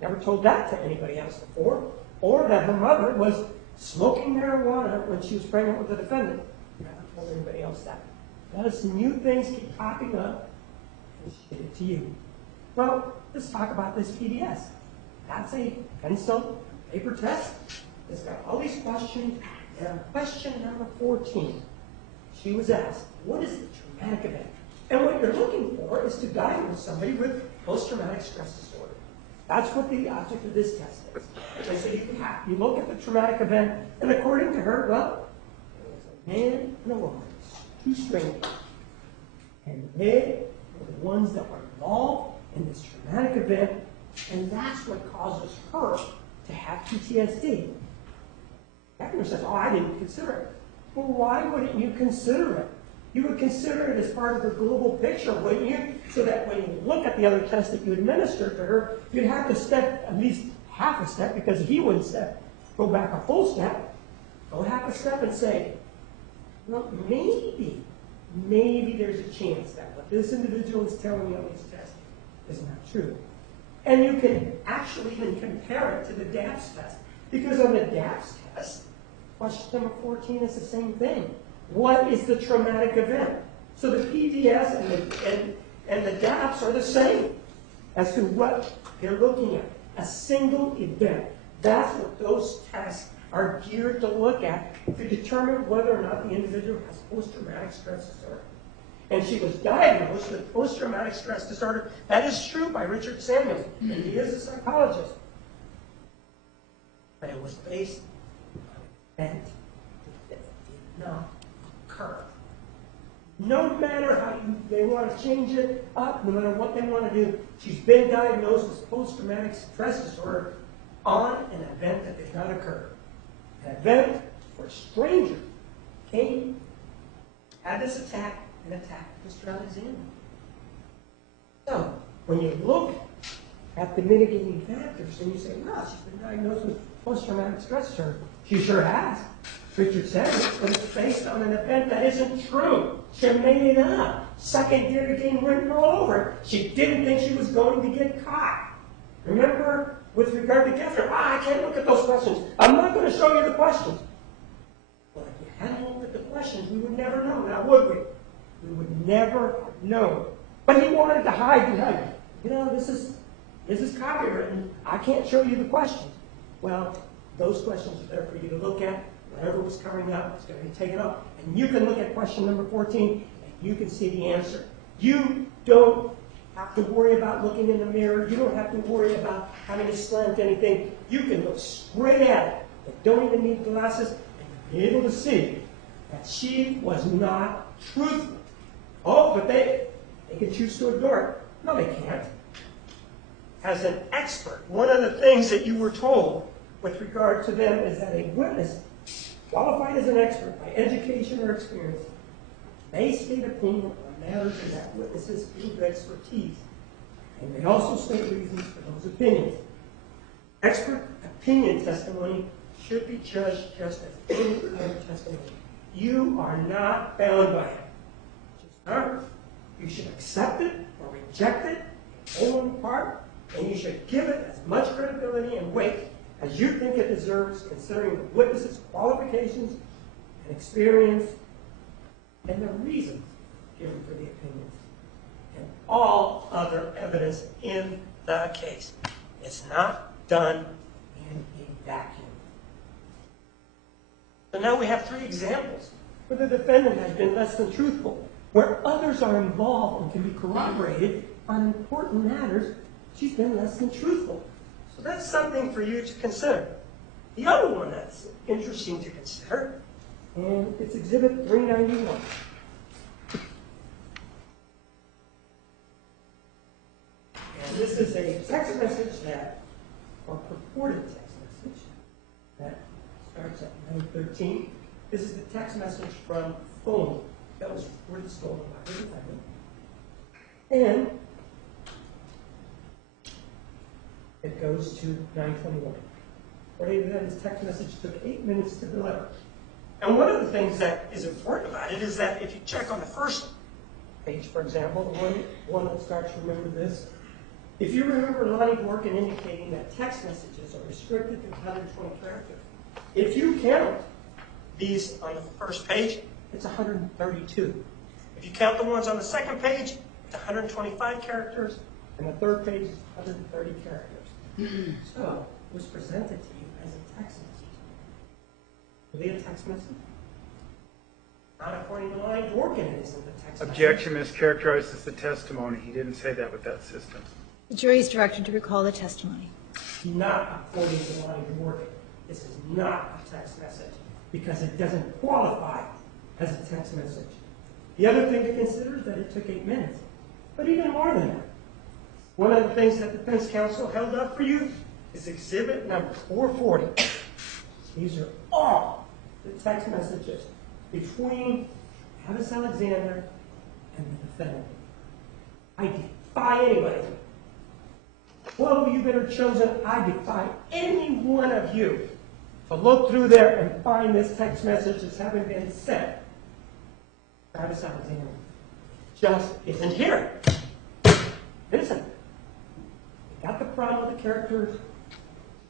Never told that to anybody else before. Or that her mother was smoking marijuana when she was pregnant with the defendant. Never told anybody else that. Notice new things keep popping up, and she did it to you. Well, let's talk about this PDS. That's a pencil paper test. It's got all these questions. And on question number 14, she was asked, what is the traumatic event? And what you're looking for is to diagnose somebody with post-traumatic stress disorder. That's what the object of this test is. They say you look at the traumatic event, and according to her, well, it was a man and a woman, two strangers. And they were the ones that were involved in this traumatic event, and that's what causes her to have PTSD. Examiner says, oh, I didn't consider it. Well, why wouldn't you consider it? You would consider it as part of the global picture, wouldn't you? So that when you look at the other test that you administered to her, you'd have to step at least half a step, because he wouldn't go back a full step. Go half a step and say, well, maybe there's a chance that what this individual is telling you on this test is not true. And you can actually even compare it to the DAPS test, because on the DAPS test, question number 14 is the same thing. What is the traumatic event? So the PDS and the DAPS are the same as to what they're looking at. A single event. That's what those tests are geared to look at to determine whether or not the individual has post-traumatic stress disorder. And she was diagnosed with post-traumatic stress disorder. That is true by Richard Samuels, and he is a psychologist. But it was based on an event that did not occur. No matter how they want to change it up, no matter what they want to do, she's been diagnosed with post-traumatic stress disorder on an event that did not occur. An event where a stranger came, had this attack, and attacked Mr. Alexander. So, when you look at the mitigating factors and you say, well, she's been diagnosed with post-traumatic stress disorder, she sure has. Richard said it, but it's based on an event that isn't true. She made it up. Second degree game written all over it. She didn't think she was going to get caught. Remember, with regard to Catherine, I can't look at those questions. I'm not going to show you the questions. Well, if you hadn't looked at the questions, we would never know, now would we? We would never know. But he wanted to hide behind it. You know, this is copywritten. I can't show you the questions. Well, those questions are there for you to look at. Whatever was coming up, it's going to be taken up. And you can look at question number 14, and you can see the answer. You don't have to worry about looking in the mirror. You don't have to worry about having to slant anything. You can look straight at it. You don't even need glasses, and you'll be able to see that she was not truthful. Oh, but they can choose to ignore it. No, they can't. As an expert, one of the things that you were told with regard to them is that a witness, qualified as an expert by education or experience, may state opinion on matters in that witness's field of expertise, and may also state reasons for those opinions. Expert opinion testimony should be judged just as any other testimony. You are not bound by it. Just not. You should accept it or reject it, whole and part, and you should give it as much credibility and weight as you think it deserves, considering the witness's qualifications and experience and the reasons given for the opinions and all other evidence in the case. It's not done in a vacuum. So now we have 3 examples where the defendant has been less than truthful, where others are involved and can be corroborated on important matters. She's been less than truthful. So that's something for you to consider. The other one that's interesting to consider, and it's Exhibit 391. And this is a text message or purported text message, that starts at 9:13. This is the text message from phone that was reported stolen by the defendant. And it goes to 9:21. According to them, this text message took 8 minutes to deliver. And one of the things that is important about it is that if you check on the first page, for example, the one that starts, remember this, If you remember Lonnie Dworkin indicating that text messages are restricted to 120 characters, if you count these on the first page, it's 132. If you count the ones on the second page, it's 125 characters, and the third page is 130 characters. So, it was presented to you as a text message. Was it a text message? Not according to Lonnie Dworkin, it isn't a text message. Objection mischaracterizes the testimony. He didn't say that with that system. The jury is directed to recall the testimony. Not according to Lonnie Dworkin. This is not a text message because it doesn't qualify as a text message. The other thing to consider is that it took 8 minutes, but even more than that. One of the things that the defense counsel held up for you is exhibit number 440. These are all the text messages between Travis Alexander and the defendant. I defy anybody. 12 of you that are chosen, I defy any one of you to look through there and find this text message as having been sent. Travis Alexander just isn't here. It isn't. Got the problem with the characters,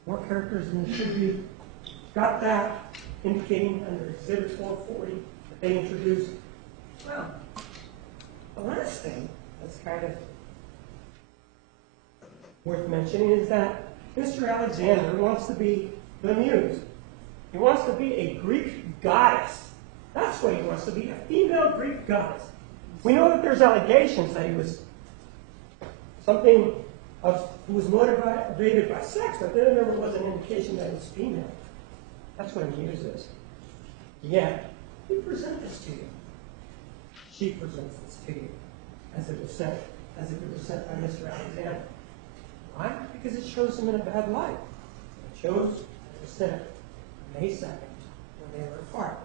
more characters than there should be. Got that indicating under Exhibit 440 that they introduced. Well, the last thing that's kind of worth mentioning is that Mr. Alexander wants to be the muse. He wants to be a Greek goddess. That's what he wants to be, a female Greek goddess. We know that there's allegations that he was something who was motivated by sex, but there never was an indication that he was female. That's what a muse is. Yet, we present this to you. She presents this to you as it was sent by Mr. Alexander. Why? Because it shows him in a bad light. It shows it was sent May 2nd when they were apart.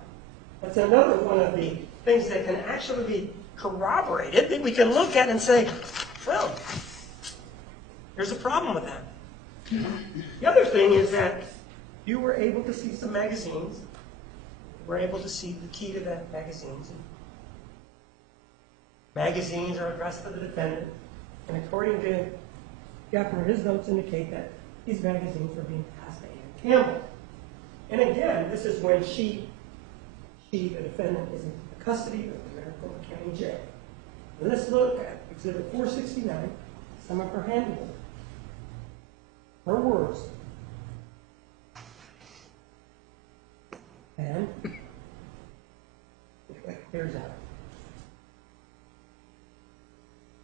That's another one of the things that can actually be corroborated that we can look at and say, well, there's a problem with that. The other thing is that you were able to see some magazines. You were able to see the key to that magazines. Magazines are addressed to the defendant, and according to Gaffner, his notes indicate that these magazines were being passed to Ann Campbell. And again, this is when she, the defendant, is in custody of the Maricopa County Jail. Let's look at Exhibit 469, some of her handwriting. Her words. And here's that.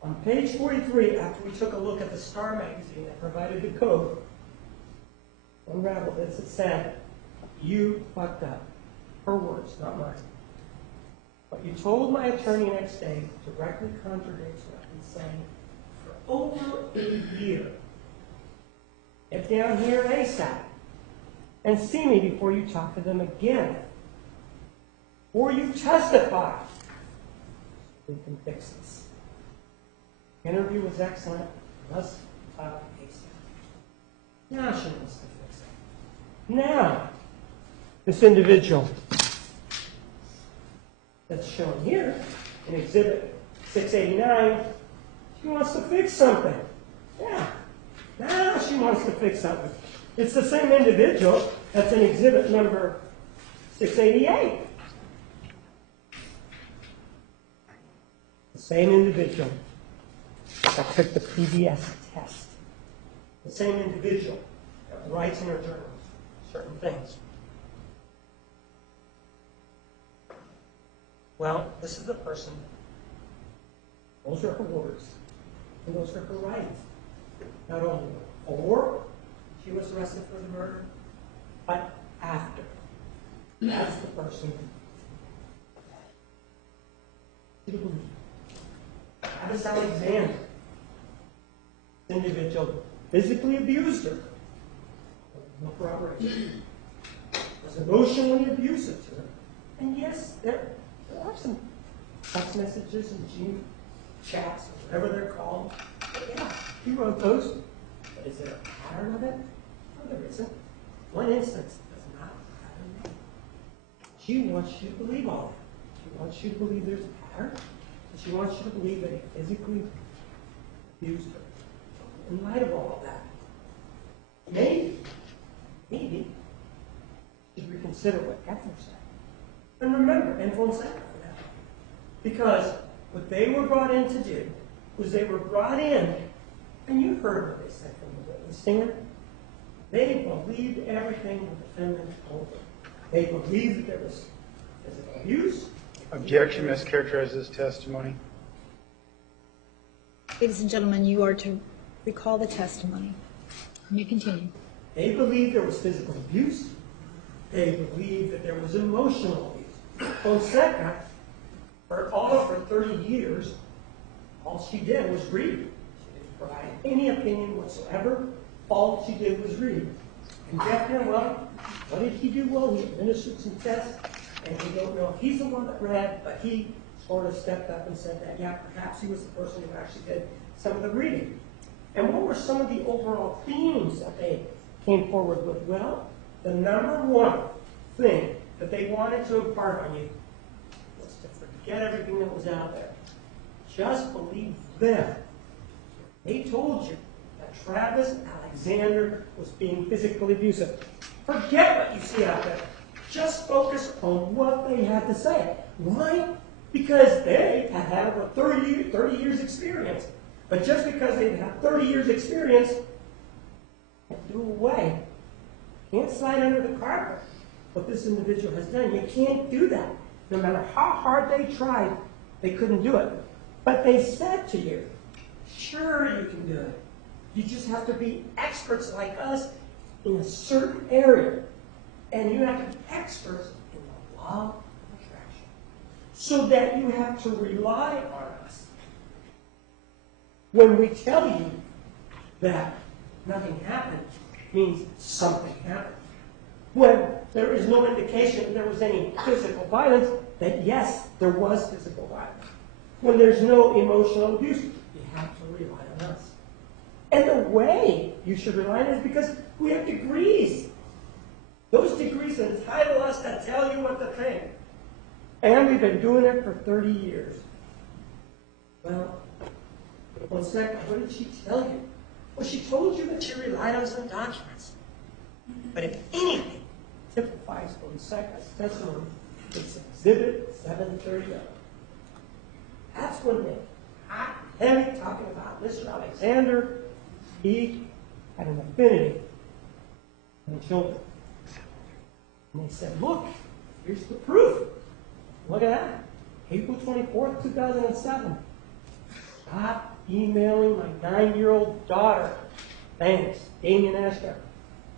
On page 43, after we took a look at the Star magazine that provided the code, unraveled this, it said, "You fucked up." Her words, not mine. What you told my attorney next day directly contradicts what I've been saying for over a year. Get down here ASAP and see me before you talk to them again. Or you testify. We can fix this. The interview was excellent. Let's talk ASAP. Now she wants to fix it. Now, this individual that's shown here in Exhibit 689, she wants to fix something. Yeah. Now she wants to fix something. It's the same individual that's in Exhibit number 688. The same individual that took the PBS test. The same individual that writes in her journals certain things. Well, this is the person. Those are her words. And those are her writings. Not only before she was arrested for the murder, but after. That's the person you believe. Travis Alexander, this individual, physically abused her. No corroboration. Was emotionally abusive to her. And yes, there are some text messages and Gene chats, or whatever they're called. But yeah, he wrote those. But is there a pattern of it? No, there isn't. One instance does not have a pattern. She wants you to believe all that. She wants you to believe there's a pattern. And she wants you to believe that he physically abused her. in light of all of that, maybe, you should reconsider what Kepler said. And remember, and Fonseca for that. Because what they were brought in to do was they were brought in, and you heard what they said from the witness stand. They believed everything the defendant told them. They believed that there was physical abuse. Objection, mischaracterizes this testimony. Ladies and gentlemen, you are to recall the testimony. You may continue. They believed there was physical abuse. They believed that there was emotional abuse. Fonseca, for 30 years, all she did was read. She didn't provide any opinion whatsoever. All she did was read. And Jeff Manuel, what did he do? Well, he administered some tests, and we don't know if he's the one that read, but he sort of stepped up and said that, yeah, perhaps he was the person who actually did some of the reading. And what were some of the overall themes that they came forward with? Well, the number one thing that they wanted to impart on you was to forget everything that was out there. Just believe them. They told you that Travis Alexander was being physically abusive. Forget what you see out there. Just focus on what they had to say. Why? Because they had had over 30 years experience. But just because they've had 30 years experience, can't do away. Can't slide under the carpet what this individual has done. You can't do that. No matter how hard they tried, they couldn't do it. But they said to you, sure you can do it. You just have to be experts like us in a certain area. And you have to be experts in the law of attraction. So that you have to rely on us. When we tell you that nothing happened, means something happened. When there is no indication that there was any physical violence, that yes, there was physical violence. When there's no emotional abuse, you have to rely on us. And the way you should rely on us is because we have degrees. Those degrees entitle us to tell you what to think. And we've been doing it for 30 years. Well, one second, what did she tell you? Well, she told you that she relied on some documents. But if anything typifies Fonseca's testimony, it's Exhibit 730. That's when they hot, heavy, talking about Mr. Alexander. He had an affinity for the children. And they said, look, here's the proof. Look at that. April 24th, 2007. Stop emailing my 9-year-old daughter. Thanks, Damien Ashdown.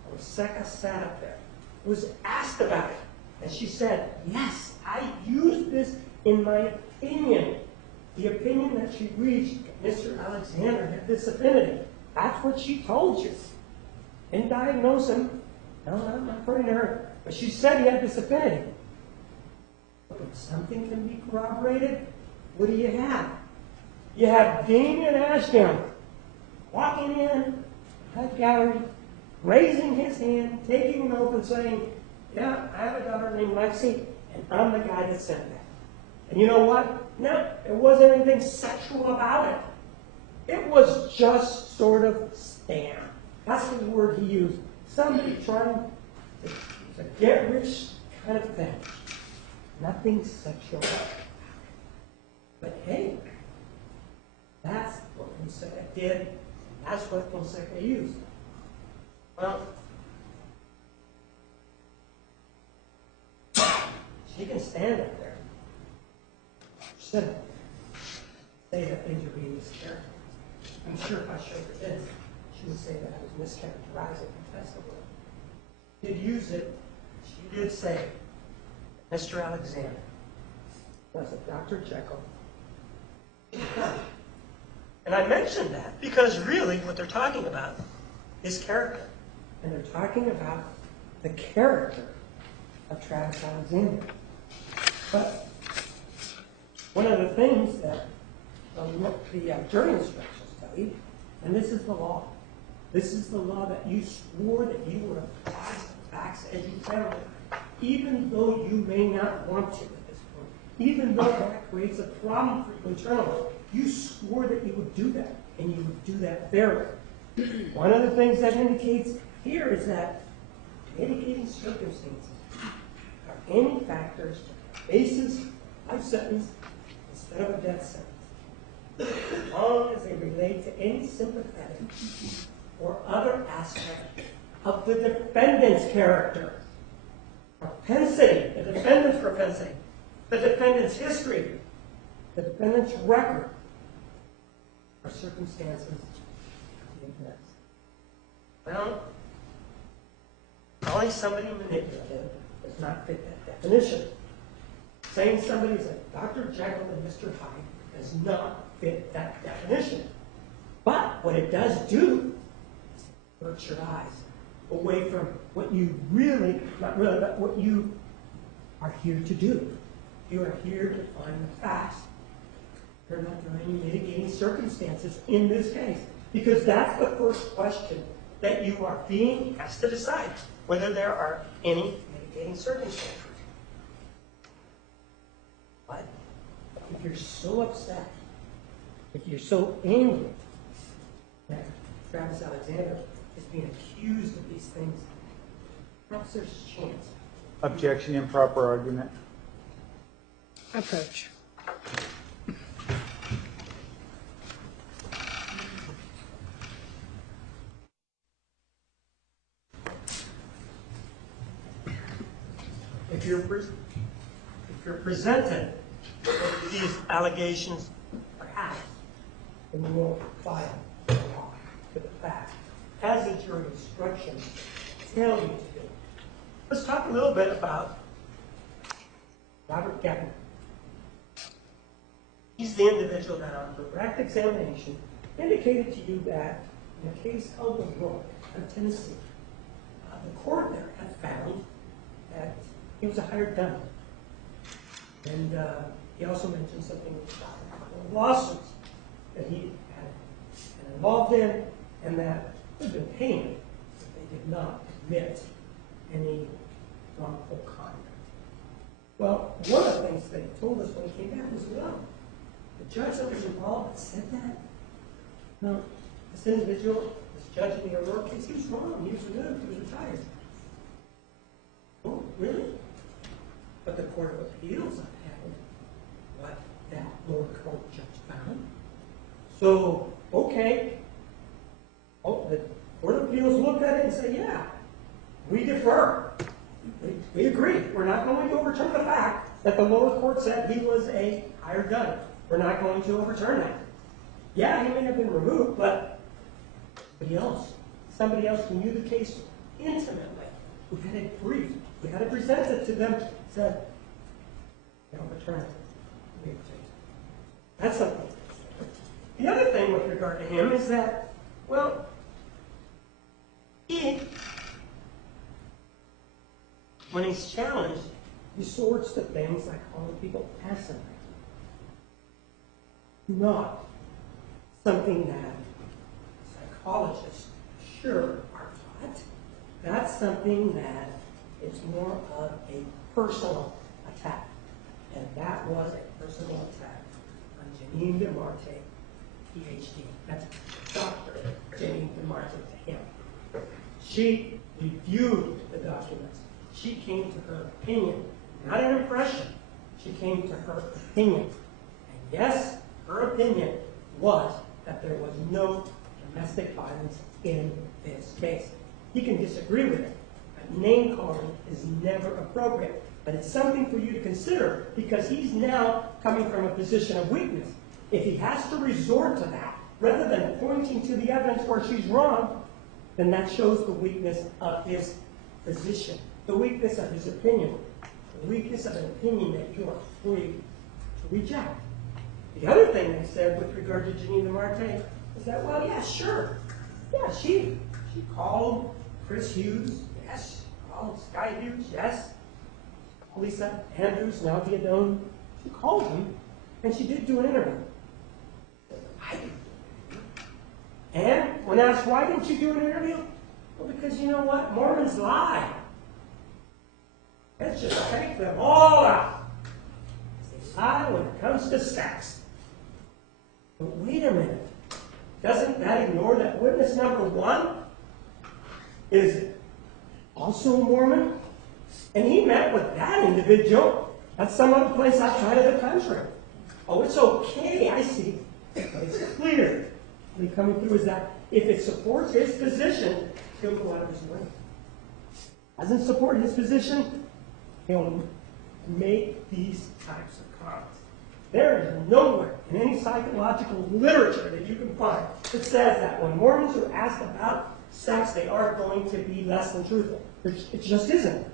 Fonseca sat up there, was asked about it, and she said, yes, I used this in my opinion. The opinion that she reached, Mr. Alexander had this affinity. That's what she told you. Didn't diagnose him. No, I'm not putting her. But she said he had this affinity. But when something can be corroborated, what do you have? You have Damien Ashdown walking in that gallery, raising his hand, taking an oath and saying, yeah, I have a daughter named Lexi, and I'm the guy that sent that. And you know what? No, it wasn't anything sexual about it. It was just sort of scam. That's the word he used. Somebody trying to get rich kind of thing. Nothing sexual. But hey, that's what Fonseca did. That's what Fonseca used. Well, she can stand up there, sit up there, say that things are being mischaracterized. I'm sure if I showed her this, she would say that I was mischaracterizing the testimony. She did use it. She did say, Mr. Alexander was a Dr. Jekyll. And I mentioned that because really what they're talking about is character. And they're talking about the character of Travis Alexander. But one of the things that the jury instructions tell you, and this is the law. This is the law that you swore that you would apply the facts as you found them, even though you may not want to at this point, even though that creates a problem for you internally. You swore that you would do that, and you would do that fairly. One of the things that indicates here is that mitigating circumstances are any factors, basis, life sentence, instead of a death sentence, as long as they relate to any sympathetic or other aspect of the defendant's character, propensity, the defendant's propensity, the defendant's history, the defendant's record, or circumstances of the events. Well, calling somebody manipulative does not fit that definition. Saying somebody's a Dr. Jekyll and Mr. Hyde does not fit that definition. But what it does do is avert your eyes away from what you really, not really, but what you are here to do. You are here to find the facts. There are not any mitigating circumstances in this case, because that's the first question that you are being asked to decide, whether there are any mitigating circumstances. But if you're so upset, if you're so angry that Travis Alexander is being accused of these things, perhaps there's a chance. Objection, improper argument. Approach. If you're presented with these allegations, perhaps, then you won't file to the facts, as the jury instructions tell you to do. Let's talk a little bit about Robert Gepper. He's the individual that on direct examination indicated to you that in the case of the Rook in Tennessee, the court there had found that he was a hired gun. And he also mentioned something about a couple of lawsuits that he had been involved in and that had been paying if they did not commit any wrongful conduct. Well, one of the things they told us when he came back was, well, the judge that was involved said that. No, this individual, this judge in the Aurora case, he was wrong. He was removed. He was retired. Oh, really? But the Court of Appeals upheld what that lower court judge found. So, okay. Oh, the Court of Appeals looked at it and said, yeah, we defer. We agree. We're not going to overturn the fact that the lower court said he was a hired gun. We're not going to overturn that. Yeah, he may have been removed, but somebody else who knew the case intimately, who had it briefed, who had it presented to them, said, they overturn it. That's something. The other thing with regard to him is that, well, when he's challenged, he sorts to things like calling people asinine. Not something that psychologists sure are taught. That's something that is more of a personal attack. And that was a personal attack on Janine DeMarte, PhD. That's Dr. Janine DeMarte to him. She reviewed the documents. She came to her opinion, not an impression. She came to her opinion. And yes, her opinion was that there was no domestic violence in this case. He can disagree with it, but name calling is never appropriate. But it's something for you to consider because he's now coming from a position of weakness. If he has to resort to that, rather than pointing to the evidence where she's wrong, then that shows the weakness of his position, the weakness of his opinion, the weakness of an opinion that you are free to reject. The other thing they said with regard to Janine DeMarte is that, well, yeah, sure. Yeah, she called Chris Hughes, yes. Called Sky Hughes, yes. Lisa Andrews, now Diodone, she called him, and she did do an interview. I didn't do an interview. And when asked, why didn't you do an interview? Well, because you know what? Mormons lie. Let's just take them all out. They lie when it comes to sex. But wait a minute. doesn't that ignore that witness number one is also a Mormon? And he met with that individual at some other place outside of the country. Oh, it's okay, I see. But it's clear coming through is that if it supports his position, he'll go out of his way. Doesn't support his position, he'll make these types of comments. There is nowhere in any psychological literature that you can find that says that when Mormons are asked about sex, they are going to be less than truthful. It just isn't.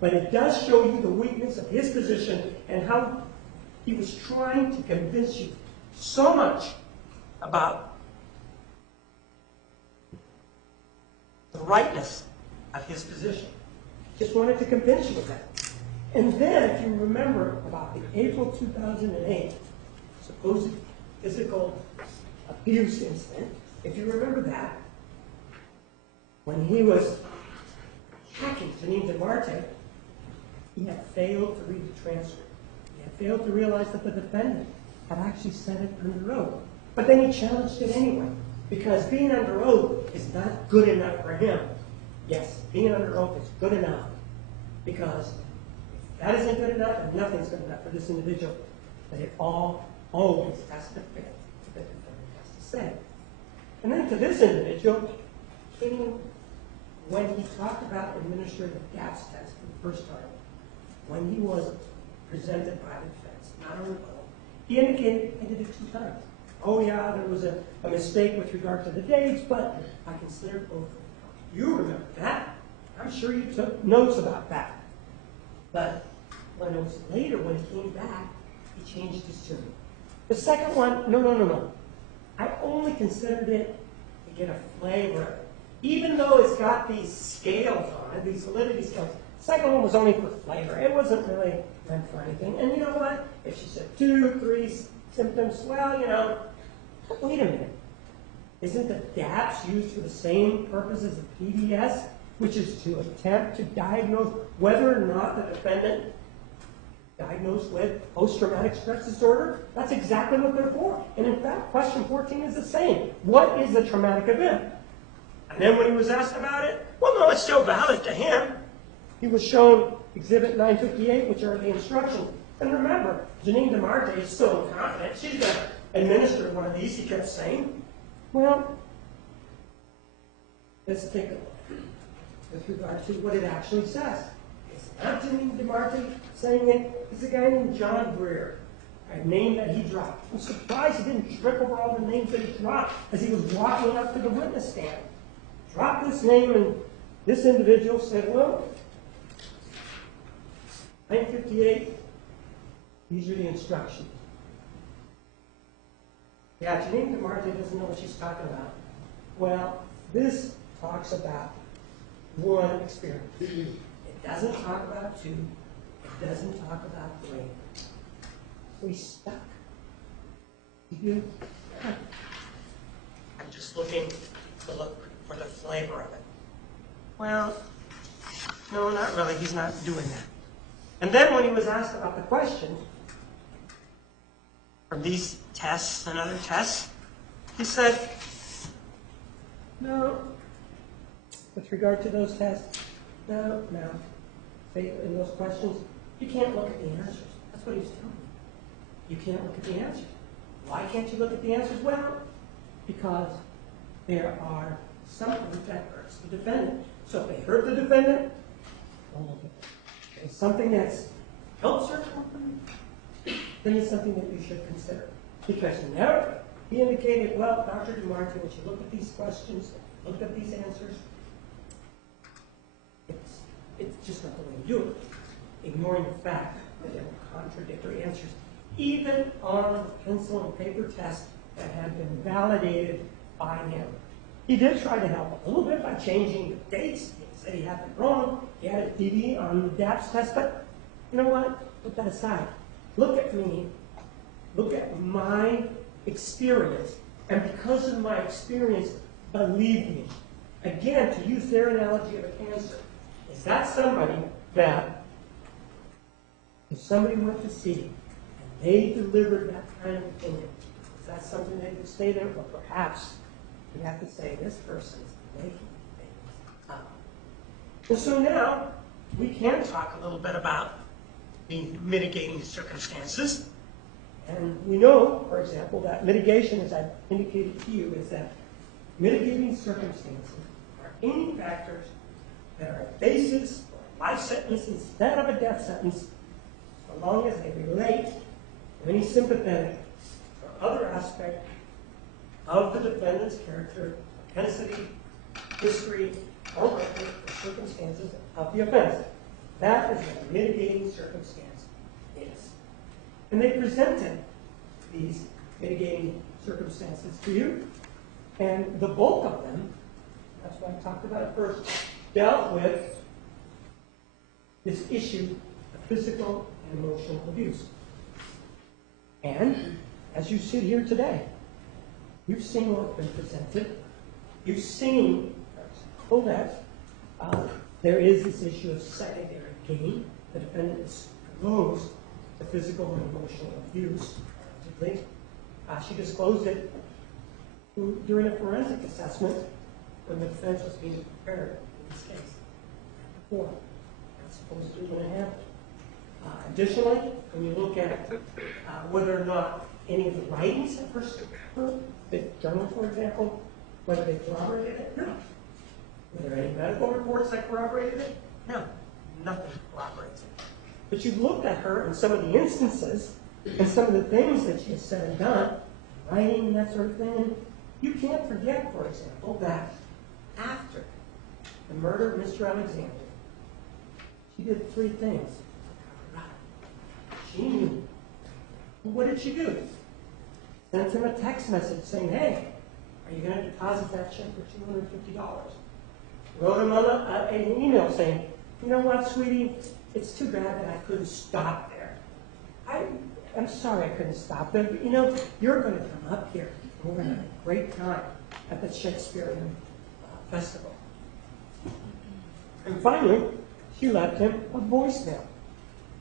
But it does show you the weakness of his position and how he was trying to convince you so much about the rightness of his position. Just wanted to convince you of that. And then, if you remember about the April 2008 supposed physical abuse incident, if you remember that, when he was attacking Janine DeMarte, he had failed to read the transcript. He had failed to realize that the defendant had actually said it under oath. But then he challenged it anyway, because being under oath is not good enough for him. Yes, being under oath is good enough, because if that isn't good enough, then nothing's good enough for this individual. But it always has to fit what the defendant has to say. And then to this individual, when he talked about administering the gas test for the first time, when he was presented by the defense, not on oath, he indicated he did it 2 times. Oh yeah, there was a mistake with regard to the dates, but I considered both. You remember that. I'm sure you took notes about that. But when it was later, when he came back, he changed his tune. The second one, no. I only considered it to get a flavor. Even though it's got these scales on it, these validity scales, the second one was only for flavor. It wasn't really meant for anything. And you know what? If she said 2, 3 symptoms, well, wait a minute. Isn't the DAPS used for the same purpose as the PDS, which is to attempt to diagnose whether or not the defendant diagnosed with post-traumatic stress disorder? That's exactly what they're for. And in fact, question 14 is the same. What is a traumatic event? And then when he was asked about it, well, no, it's still valid to him. He was shown Exhibit 958, which are the instructions. And remember, Janine DeMarte is so incompetent, she's going to administer one of these, he kept saying. Well, let's take a look with regard to what it actually says. It's not Janine DeMarte saying it. It's a guy named John Greer, a name that he dropped. I'm surprised he didn't trip over all the names that he dropped as he was walking up to the witness stand. Dropped this name, and this individual said, well, 958, these are the instructions. Yeah, Janine DeMarte doesn't know what she's talking about. Well, this talks about one experience. It doesn't talk about 2. It doesn't talk about 3. So he's stuck. I'm just looking to look for the flavor of it. Well, no, not really. He's not doing that. And then when he was asked about the questions from these tests and other tests, he said, no, with regard to those tests, no. In those questions, you can't look at the answers. That's what he was telling me. You can't look at the answers. Why can't you look at the answers? Well, because there are something that hurts the defendant. So if they hurt the defendant, don't look at it. If it's something that helps her, then it's something that you should consider. Because now he indicated, well, Dr. DeMarte, when you look at these questions, look at these answers, it's just not the way you do it. Ignoring the fact that there were contradictory answers, even on the pencil and paper tests that have been validated by him. He did try to help a little bit by changing the dates. He said he had them wrong. He had a DD on the DAPS test, but you know what? Put that aside. Look at me. Look at my experience. And because of my experience, believe me. Again, to use their analogy of a cancer, is that somebody that, if somebody went to see and they delivered that kind of opinion, is that something they would stay there? Or perhaps You have to say this person's making things up. And so now we can talk a little bit about the mitigating circumstances. And we know, for example, that mitigation, as I've indicated to you, is that mitigating circumstances are any factors that are a basis for a life sentence instead of a death sentence, so long as they relate to any sympathetic or other aspect of the defendant's character, propensity, history, or record, or circumstances of the offense. That is what a mitigating circumstance is. And they presented these mitigating circumstances to you, and the bulk of them, that's why I talked about it first, dealt with this issue of physical and emotional abuse. And as you sit here today, you've seen what's been presented. You've seen, for example, that there is this issue of secondary gain. The defendant is exposed to physical and emotional abuse. Particularly, she disclosed it during a forensic assessment when the defense was being prepared in this case. Before, that's supposedly going to happen. Additionally, when you look at whether or not any of the writings of her, the journal, for example, whether they corroborated it, no. Were there any medical reports that corroborated it? No, nothing corroborates it. But you've looked at her and some of the instances and some of the things that she has said and done, writing and that sort of thing, and you can't forget, for example, that after the murder of Mr. Alexander, she did three things. She knew. What did she do? Sent him a text message saying, hey, are you going to deposit that check for $250? Wrote him an email saying, you know what, sweetie, it's too bad that I couldn't stop there. I'm sorry I couldn't stop there, but you know, you're going to come up here. We're going to have a great time at the Shakespearean Festival. And finally, she left him a voicemail.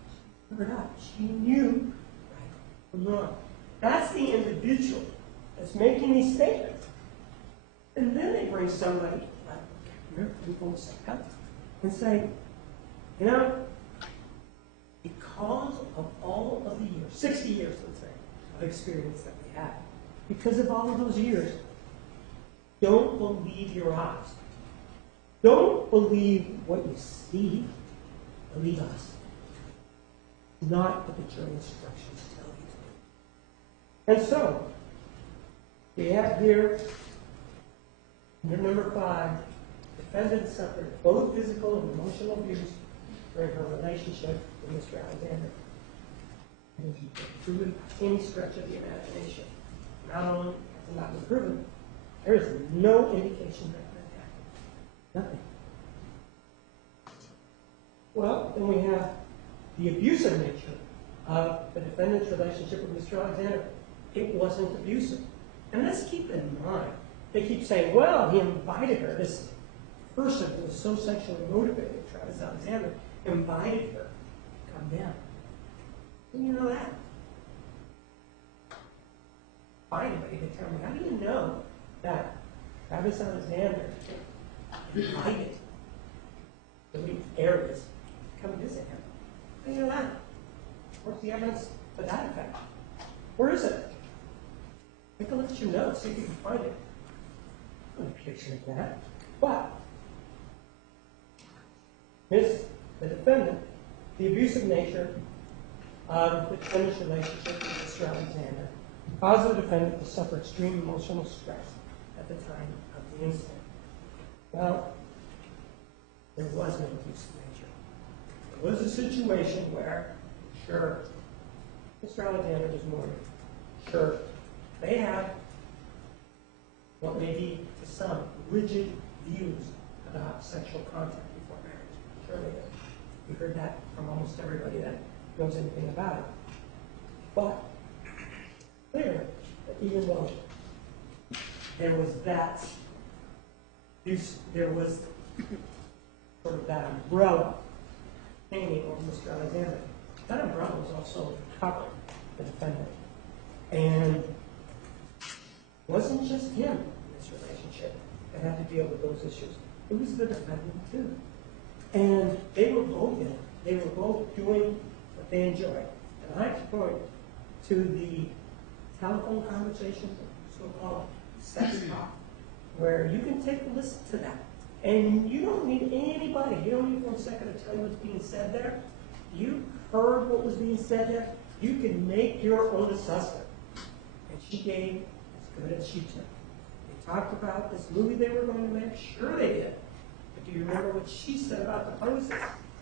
She covered up. She knew right from wrong. That's the individual that's making these statements. And then they bring somebody like your people and say, you know, because of all of the years, 60 years, let's say, of experience that we have, because of all of those years, don't believe your eyes. Don't believe what you see. Believe us. Not what the jury instructions tell you to do. And so, we have here, under number 5, defendant suffered both physical and emotional abuse during her relationship with Mr. Alexander. And he can prove any stretch of the imagination. Not only has it not been proven, there is no indication that that happened. Nothing. Well, then we have the abusive nature of the defendant's relationship with Mr. Alexander. It wasn't abusive. And let's keep in mind, they keep saying, well, he invited her, this person who was so sexually motivated, Travis Alexander, invited her to come down. Didn't you know that? Find anybody to tell me, how do you know that Travis Alexander invited Jodi Arias to come visit him? How do you know that? Where's the evidence for that effect? Where is it? Take a look at your notes, see if you can find it. No picture of that. But the defendant, the abusive nature of the defendant's relationship with Mr. Alexander caused the defendant to suffer extreme emotional stress at the time of the incident. Well, there was no abusive nature. It was a situation where, sure, Mr. Alexander was mourning. Sure, they have what may be to some rigid views about sexual contact before marriage. Sure they do. We heard that from almost everybody that knows anything about it. But clear that even though there was that, there was sort of that umbrella hanging over Mr. Alexander, that umbrella was also covering the defendant. And it wasn't just him in this this relationship that had to deal with those issues. It was the defendant too. And they were both in it. They were both doing what they enjoyed. And I point to the telephone conversation, so-called sex talk, where you can take a listen to that. And you don't need anybody, you don't need 1 second to tell you what's being said there. You heard what was being said there. You can make your own assessment. And she gave as good as she took. They talked about this movie they were going to make. Sure they did. But do you remember what she said about the poses?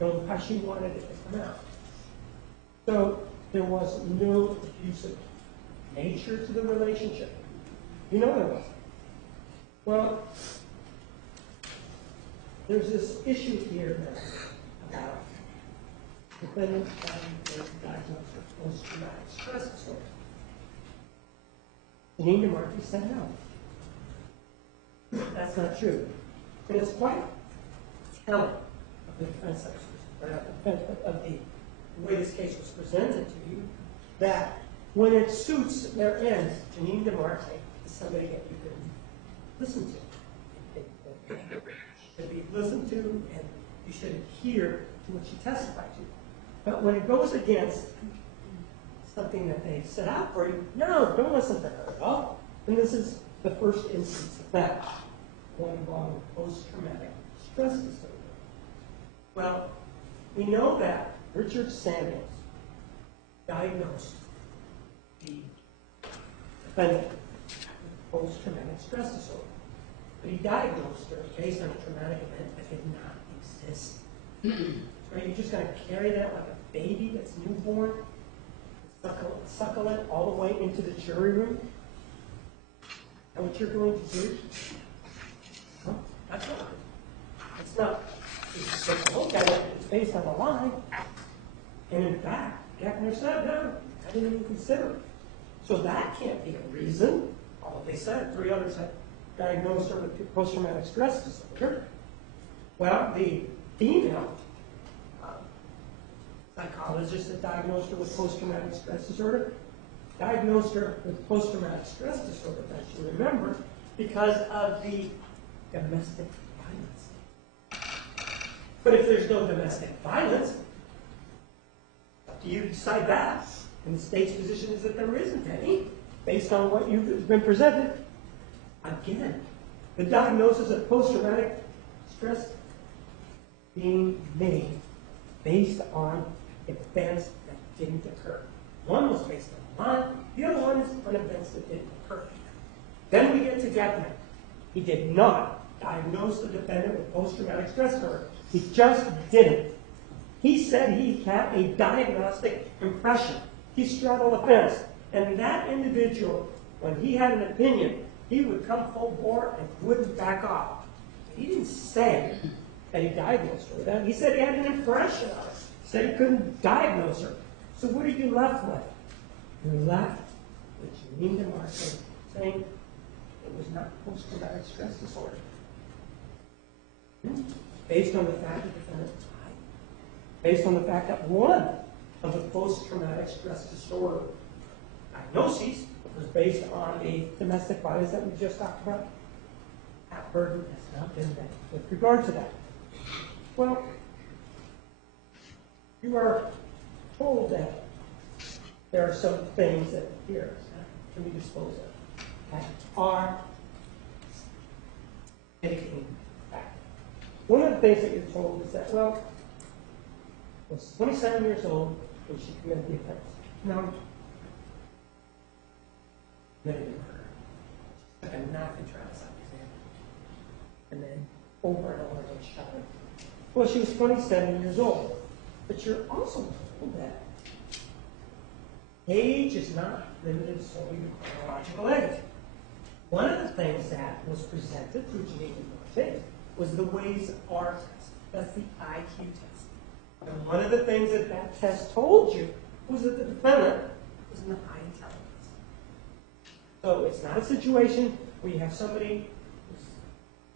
And how she wanted it to come out. So there was no abusive nature to the relationship. You know there wasn't. Well, there's this issue here now about defendant having a diagnosis of post-traumatic stress disorder. Janine DeMarchi said no. That's not true. And it's quite telling of the defense of the way this case was presented to you, that when it suits their ends, Janine DeMarchi is somebody that you can listen to. Should be listened to, and you should adhere to what she testified to. But when it goes against something that they set out for you, no, don't listen to her at all. And this is the first instance of that, one involving post-traumatic stress disorder. Well, we know that Richard Samuels diagnosed the defendant with post-traumatic stress disorder. But he diagnosed her based on a traumatic event that did not exist. So are you just going to carry that like a baby that's newborn, suckle it all the way into the jury room? Is that what you're going to do? No, that's not. It's not. It's take a look at it. It's based on a lie. And in fact, Gackner said, no, I didn't even consider it. So that can't be a reason. All they said, 3 others had diagnosed her with post-traumatic stress disorder. Well, the female psychologist that diagnosed her with post-traumatic stress disorder diagnosed her with post-traumatic stress disorder, as you remember, because of the domestic violence. But if there's no domestic violence, do you decide that? And the state's position is that there isn't any, based on what you've been presented. Again, the diagnosis of post-traumatic stress being made based on events that didn't occur. One was based on a lie, the other one is on events that didn't occur. Then we get to Gackner. He did not diagnose the defendant with post-traumatic stress disorder. He just didn't. He said he had a diagnostic impression. He straddled the fence. And that individual, when he had an opinion, he would come full bore and wouldn't back off. He didn't say that he diagnosed her with that. He said he had an impression of her. He said he couldn't diagnose her. So what are you left with? You're left with Janine DeMarchi saying it was not post-traumatic stress disorder. Based on the fact that the defendant died. Based on the fact that one of the post-traumatic stress disorder diagnoses was based on the domestic violence that we just talked about. That burden has not been met with regard to that. Well, you are told that there are some things that here can be disposed of that are mitigating factors. One of the things that you're told is that, well, was 27 years old when she committed the offense. Now, committed murder. She took a knife and tried to stop his hand. And then over and over again shot him. Well, she was 27 years old. But you're also told that age is not limited solely to chronological age. One of the things that was presented through Janine DeMarchi was the Ways R test. That's the IQ test. And one of the things that that test told you was that the defendant was in the high intelligence. So it's not a situation where you have somebody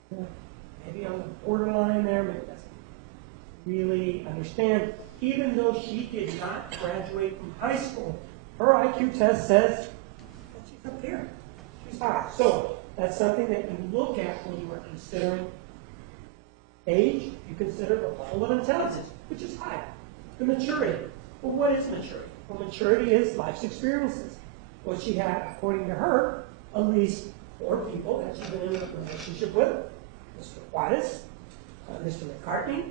who's maybe on the borderline there, maybe doesn't really understand. Even though she did not graduate from high school, her IQ test says that she's up here. She's high. So That's something that you look at when you are considering age. You consider the level of intelligence, which is high. The maturity. Well, what is maturity? Well, maturity is life's experiences. Well, she had, according to her, at least 4 people that she'd been in a relationship with. Mr. Juarez, Mr. McCartney,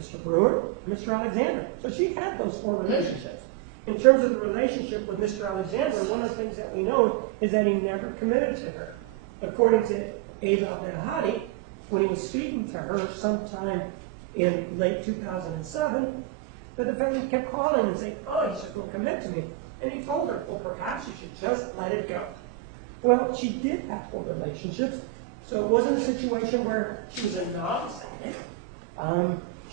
Mr. Brewer, and Mr. Alexander. So she had those 4 relationships. In terms of the relationship with Mr. Alexander, one of the things that we know is that he never committed to her. According to Ava Ben-Hadi, when he was speaking to her sometime in late 2007, the defendant kept calling and saying, oh, you should go commit to me. And he told her, well, perhaps you should just let it go. Well, she did have 4 relationships, so it wasn't a situation where she was a novice at it.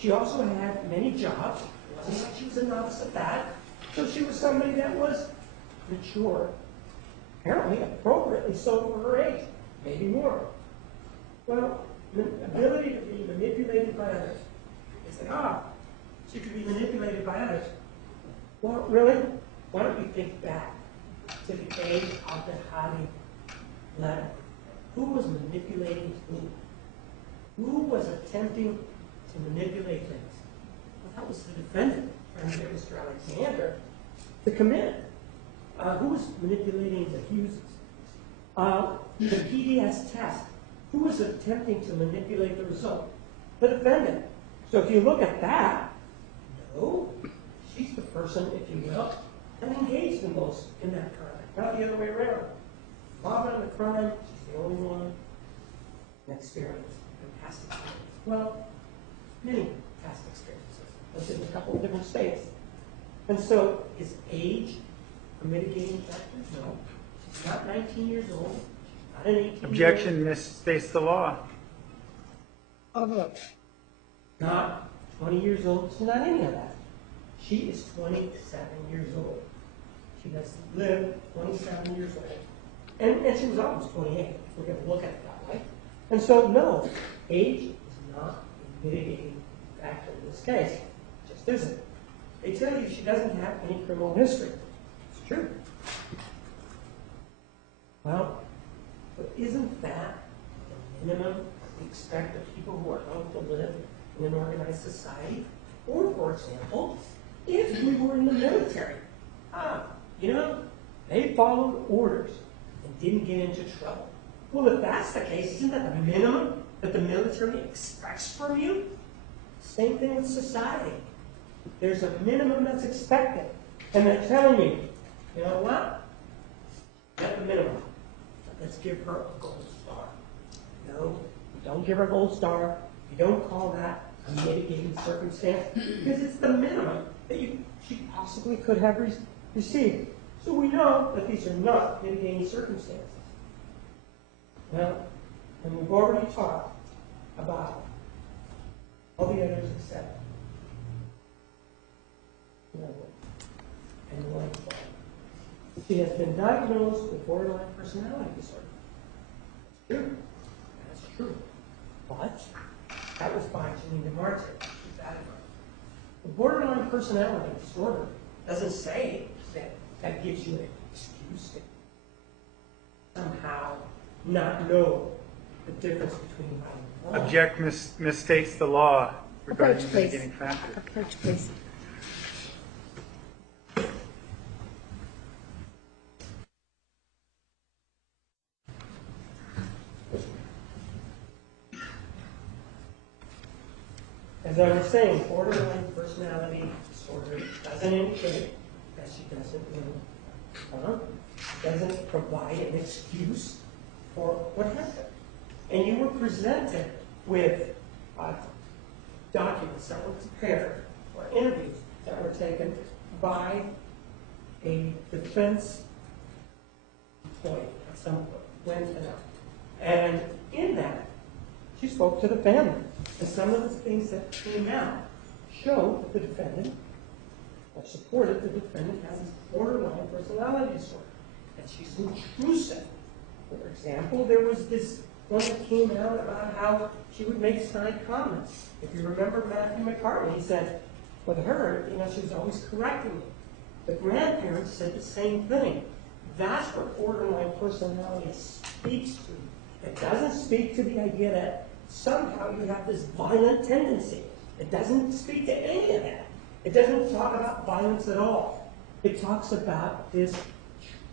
She also had many jobs. It wasn't like she was a novice at that. So she was somebody that was mature, apparently appropriately so for her age, maybe more. Well, the ability to be manipulated by others. They say, she could be manipulated by others. Well, really? Why don't you think back to the age of the Hadi letter? Who was manipulating who? Who was attempting to manipulate things? Well, that was the defendant, Mr. Alexander, to commit. Who was manipulating the Hugheses? The PDS test. Who was attempting to manipulate the result? The defendant. So if you look at that, no, she's the person, if you will, that engaged the most in that crime, not the other way around. Involved in the crime, she's the only one in experience, in past experience. Well, many past experiences. That's in a couple of different states. And so, is age a mitigating factor? No. She's not 19 years old. She's not an 18-year-old. Objection misstates the law. Not 20 years old. She's not any of that. She is 27 years old. She has lived 27 years old. And she was almost 28, if we're going to look at it that way. And so, no, age is not a mitigating factor in this case. It just isn't. They tell you she doesn't have any criminal history. It's true. Well, but isn't that the minimum we expect of people who are going to live in an organized society? Or, for example, if we were in the military, they followed orders and didn't get into trouble. Well, if that's the case, isn't that the minimum that the military expects from you? Same thing with society. There's a minimum that's expected. And they're telling you, you know what? At the minimum, let's give her a gold star. No, you don't give her a gold star. You don't call that a mitigating circumstance because it's the minimum that she possibly could have received. So we know that these are not mitigating circumstances. Well, and we've already talked about all the others except and the life form. She has been diagnosed with borderline personality disorder. That's true. That's true. But that was by Janine DeMarte. Keep that in mind. The borderline personality disorder doesn't say that that gives you an excuse to somehow not know the difference between right and wrong. Object misstates the law regarding Approach, the please. mitigating factor. Approach, please. As I was saying, borderline personality disorder doesn't indicate that she doesn't know, doesn't provide an excuse for what happened. And you were presented with documents that were prepared or interviews that were taken by a defense employee at some point, went out. And in that, she spoke to the family. And some of the things that came out show that the defendant, or supported the defendant, has this borderline personality disorder. And she's intrusive. For example, there was this one that came out about how she would make snide comments. If you remember Matthew McCartney, he said, with her, she was always correcting me. The grandparents said the same thing. That's what borderline personality speaks to. It doesn't speak to the idea that somehow you have this violent tendency. It doesn't speak to any of that. It doesn't talk about violence at all. It talks about this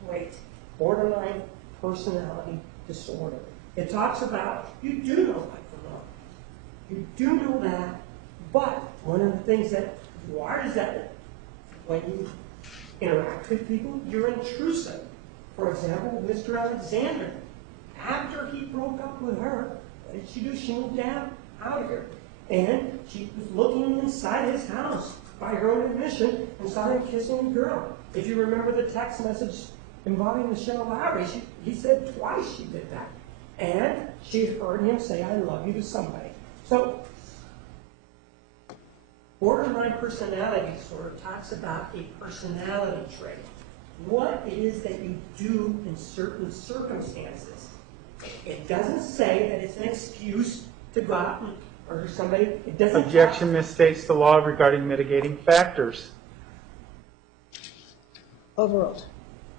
trait, borderline personality disorder. It talks about, you do know right from wrong. You do know that, but one of the things that you are is that when you interact with people, you're intrusive. For example, Mr. Alexander, after he broke up with her, what did she do? She moved out of here. And she was looking inside his house by her own admission and saw him kissing a girl. If you remember the text message involving Michelle Lowry, he said twice she did that. And she heard him say, I love you to somebody. So, borderline personality disorder talks about a personality trait. What it is that you do in certain circumstances. It doesn't say that it's an excuse to go out and murder somebody. It doesn't. Objection misstates the law regarding mitigating factors. Overruled.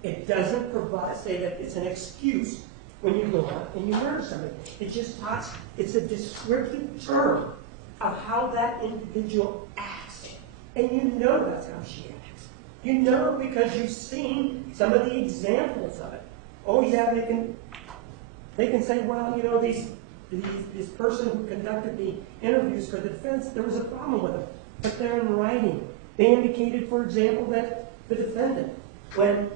It doesn't say that it's an excuse when you go out and you murder somebody. It just talks, it's a descriptive term of how that individual acts. And you know that's how she acts. You know because you've seen some of the examples of it. Oh yeah, they can say, well, you know, this person who conducted the interviews for the defense, there was a problem with them. But they're in writing. They indicated, for example, that the defendant, when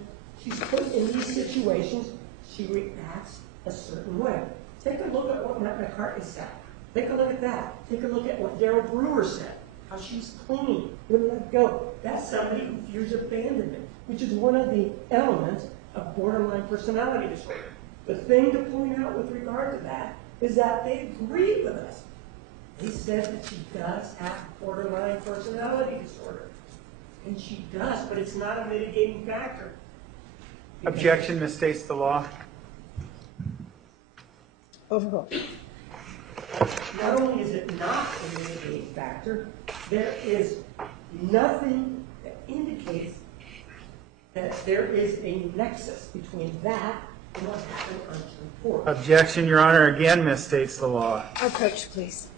she's put in these situations, she reacts a certain way. Take a look at what Matt McCartney said. Take a look at that. Take a look at what Daryl Brewer said. How she's clean, wouldn't let go. That's somebody who fears abandonment, which is one of the elements of borderline personality disorder. The thing to point out with regard to that is that they agreed with us. They said that she does have borderline personality disorder. And she does, but it's not a mitigating factor. Objection misstates the law. Overruled. Not only is it not a mitigating factor, there is nothing that indicates that there is a nexus between that and what happened on June 4th. Objection, Your Honor, again misstates the law. Approach, please.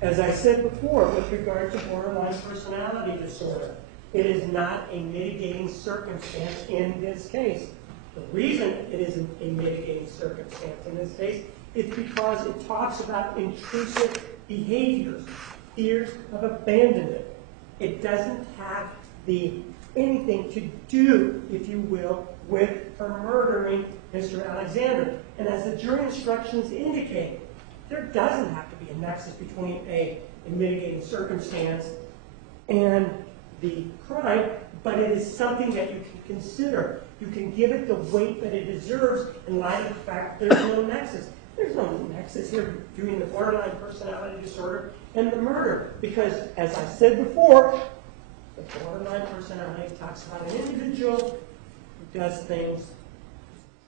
As I said before, with regard to borderline personality disorder, it is not a mitigating circumstance in this case. The reason it isn't a mitigating circumstance in this case is because it talks about intrusive behaviors, fears of abandonment. It doesn't have anything to do, if you will, with her murdering Mr. Alexander. And as the jury instructions indicate, there doesn't have to be a nexus between a mitigating circumstance and the crime, but it is something that you can consider. You can give it the weight that it deserves in light of the fact that there's no nexus. There's no nexus here between the borderline personality disorder and the murder, because, as I said before, the borderline personality talks about an individual who does things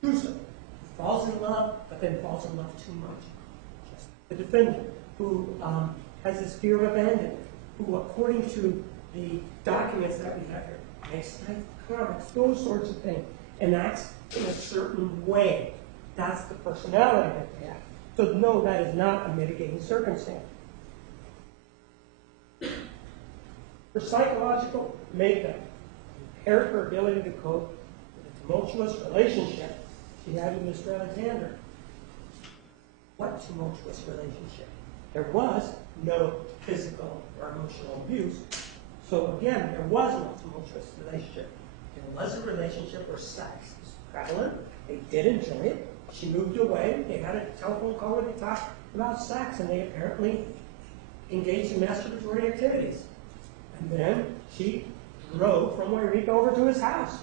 intrusive, who falls in love, but then falls in love too much. The defendant who has this fear of abandonment, who, according to the documents that we have here, makes comments, those sorts of things, and acts in a certain way. That's the personality that they have. So no, that is not a mitigating circumstance. Her psychological makeup impaired her ability to cope with the tumultuous relationship she had with Mr. Alexander. What tumultuous relationship? There was no physical or emotional abuse. So again, there was no tumultuous relationship. There was a relationship where sex was prevalent. They did enjoy it. She moved away. They had a telephone call where they talked about sex, and they apparently engaged in masturbatory activities. And then she drove from Wairika over to his house.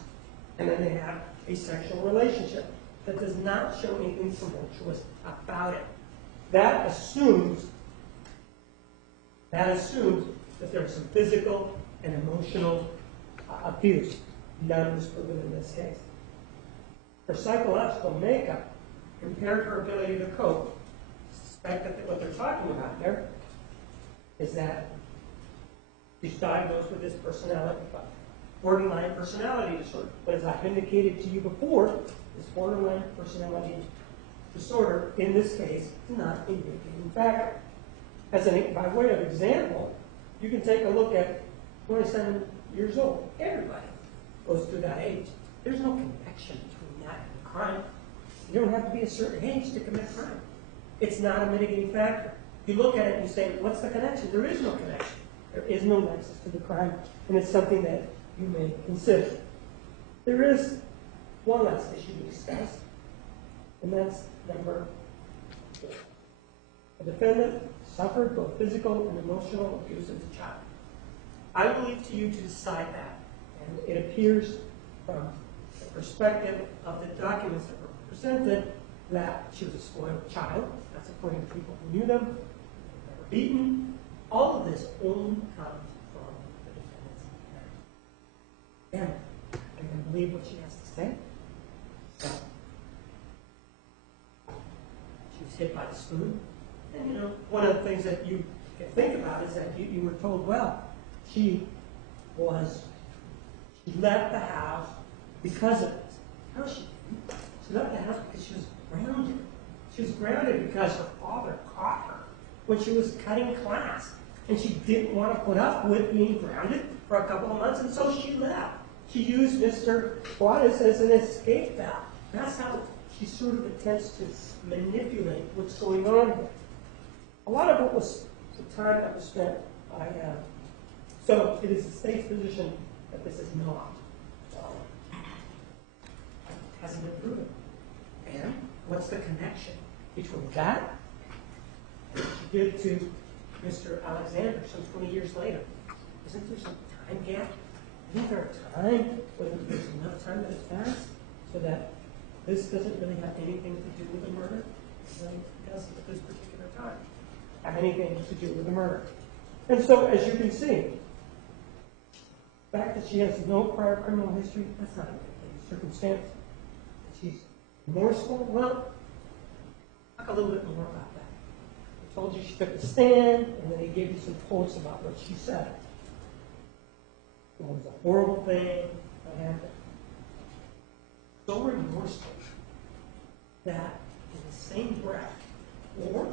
And then they had a sexual relationship. That does not show anything tumultuous about it. That assumes that there's some physical and emotional abuse. None was proven in this case. her psychological makeup compared to her ability to cope, I suspect that what they're talking about there is that she's diagnosed with this personality, borderline personality disorder. But as I've indicated to you before, this borderline personality disorder, in this case, is not a mitigating factor. By way of example, you can take a look at 27 years old. Everybody goes through that age. There's no connection between that and crime. You don't have to be a certain age to commit crime. It's not a mitigating factor. You look at it and you say, what's the connection? There is no connection. There is no nexus to the crime, and it's something that you may consider. There is one last issue to discuss, and that's number 4. The defendant suffered both physical and emotional abuse as a child. I will leave to you to decide that, and it appears from the perspective of the documents that were presented that she was a spoiled child. That's according to people who knew them. They were never beaten. All of this only comes from the defendant's parents. And I can believe what she has to say. So, she was hit by the spoon. And you know, one of the things that you can think about is that you were told, well, she left the house because of this. No, she didn't. She left the house because she was grounded. She was grounded because her father caught her when she was cutting class. And she didn't want to put up with being grounded for a couple of months, and so she left. She used Mr. Juarez as an escape valve. That's how she sort of attempts to manipulate what's going on here. A lot of it was the time that was spent by, so it is the state's position that this is not. Hasn't been proven. And what's the connection between that and what she did to Mr. Alexander some 20 years later? Isn't there some time gap? Isn't there a time when there's enough time that has passed so that this doesn't really have anything to do with the murder? It doesn't at this particular time have anything to do with the murder. And so, as you can see, the fact that she has no prior criminal history, that's not a mitigating circumstance. She's remorseful. Well, talk a little bit more about that. I told you she took the stand, and then he gave you some quotes about what she said. It was a horrible thing that happened. So remorseful that in the same breath, or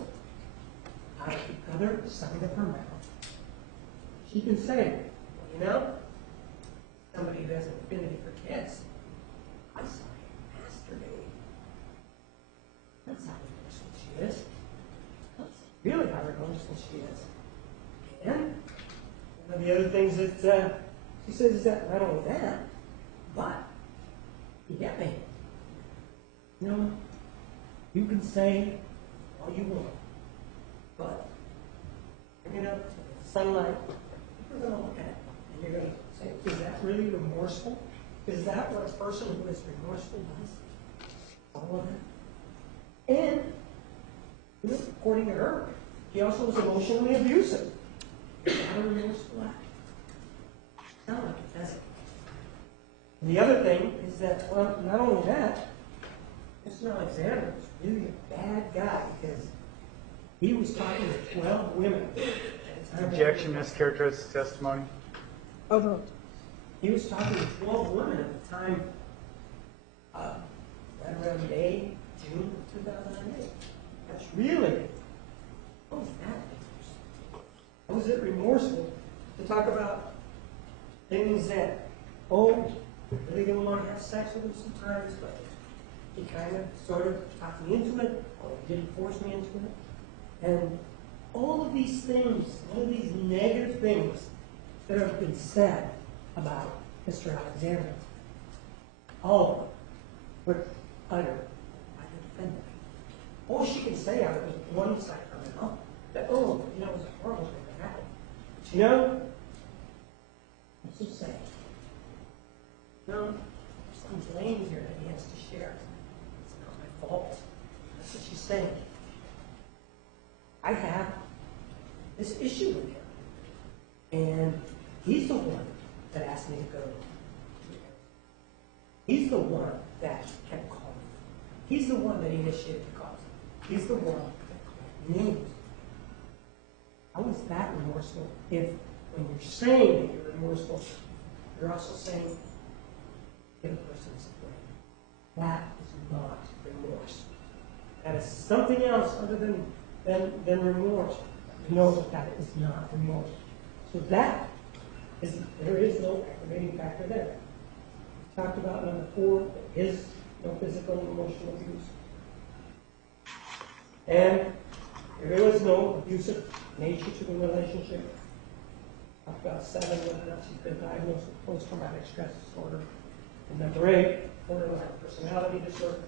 out of the other side of her mouth, she can say, well, you know, somebody who has an affinity for kids, I saw him masturbate. That's how remorseful she is. That's really how remorseful she is. And one of the other things that she says is that not only that, but you get me. You know, you can say all you want, but bring it up to the sunlight, people are going to look at it, and you're going to say, is that really remorseful? Is that what a person who is remorseful does? All of it. And, according to her, he also was emotionally abusive. Is that a remorseful act? Sound like it, does it? And the other thing is that, well, not only that, Mr. Alexander was really a bad guy because he was talking to 12 women. Objection, mischaracterized testimony. Overruled. He was talking to 12 women at the time, right around May, June of 2008. That's really, what was that? How was it remorseful to talk about things that, oh, I really didn't want to have sex with him sometimes, but he kind of sort of talked me into it, or he didn't force me into it. And all of these things, all of these negative things that have been said about Mr. Alexander, all of them were uttered by the defendant. All she can say out of it was one side of her mouth, that, oh, you know, it was a horrible thing that happened. But you know, I'm so sad. No, there's some blame here that he has to share. It's not my fault. That's what she's saying. I have this issue with him. And he's the one that asked me to go. He's the one that kept calling He's the one that initiated the cause. He's the one that named. How is that remorseful if, when you're saying that you're remorseful, you're also saying, give a person's blame? That is not remorse. That is something else other than remorse. You know that that is not remorse. So that is, there is no aggravating factor there. We talked about number 4, there is no physical and emotional abuse. And there was no abusive nature to the relationship. Talked about 7, whether or not she's been diagnosed with post-traumatic stress disorder. And number 8, borderline personality disorder.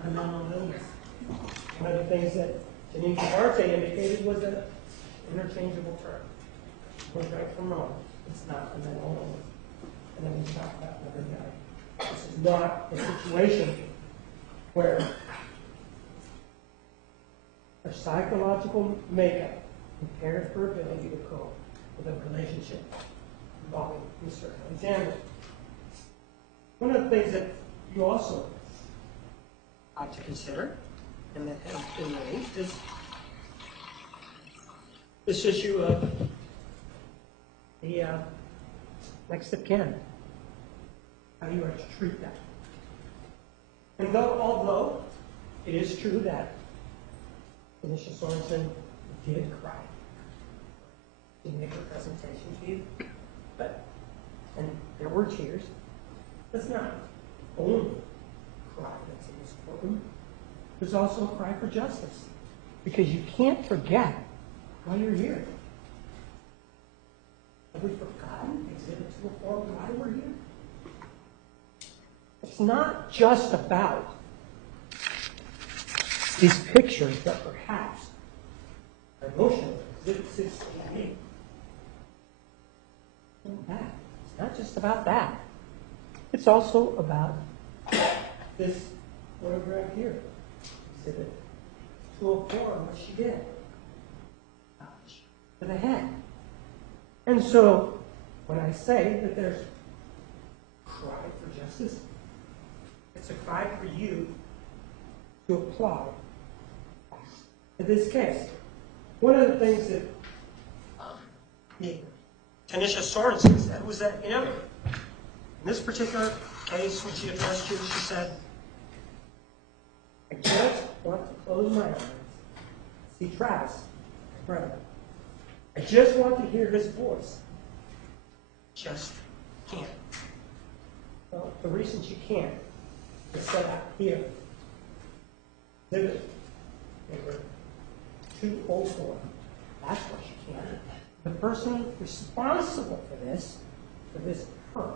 And mental illness. One of the things that Jodi Arias indicated was an interchangeable term. It was right from wrong. It's not a mental illness. And then we talk about number 9. This is not a situation where her psychological makeup impaired her ability to cope with a relationship involving Mr. Alexander. One of the things that you also ought to consider, and that has been raised, is this issue of the next of kin, how you are to treat that. And although it is true that Tanisha Sorensen did cry, didn't make her presentation to you, and there were tears, that's not the only cry that's in this courtroom. There's also a cry for justice, because you can't forget why you're here. Have we forgotten Exhibit 204 why we're here? It's not just about these pictures that perhaps are emotional. Exhibit 688. It's not just about that. It's also about this photograph here. Exhibit 204 and what she did. Touch to the head. And so, when I say that there's a cry for justice, it's a cry for you to apply in this case. One of the things that Tanisha Sorensen said was that, in this particular case, when she addressed you, she said, I just want to close my eyes, see Travis, my brother. I just want to hear his voice. Just can't. Well, the reason she can't is set out here. Exhibit number 204. That's why she can't. The person responsible for this her,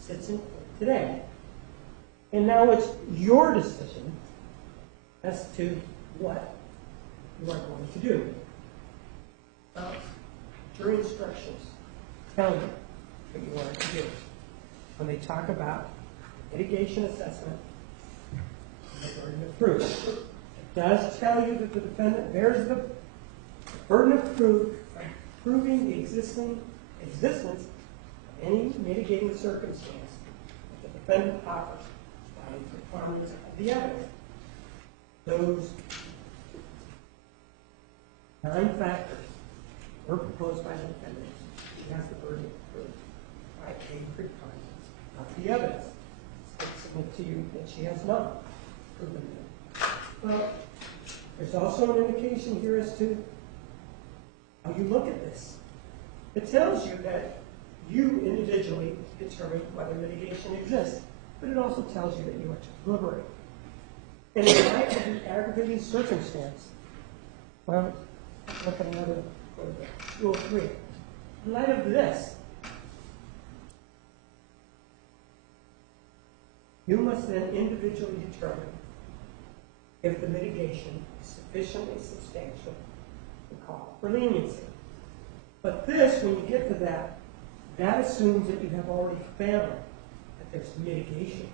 sits in court today. And now it's your decision as to what you are going to do. Jury instructions tell you what you are to do. When they talk about mitigation assessment and the burden of proof, it does tell you that the defendant bears the burden of proof by proving the existence of any mitigating circumstance that the defendant offers by the performance of the evidence. Those 9 factors were proposed by the defendant. She has the burden of proof by a preponderance of the evidence. I submit to you that she has not proven that. Well, there's also an indication here as to how you look at this. It tells you that you individually determine whether mitigation exists, but it also tells you that you are to deliberate. And in light of the aggravating circumstance, well, look at another photograph, 203. In light of this, you must then individually determine if the mitigation is sufficiently substantial to call for leniency. But this, when you get to that, that assumes that you have already found that there's mitigation.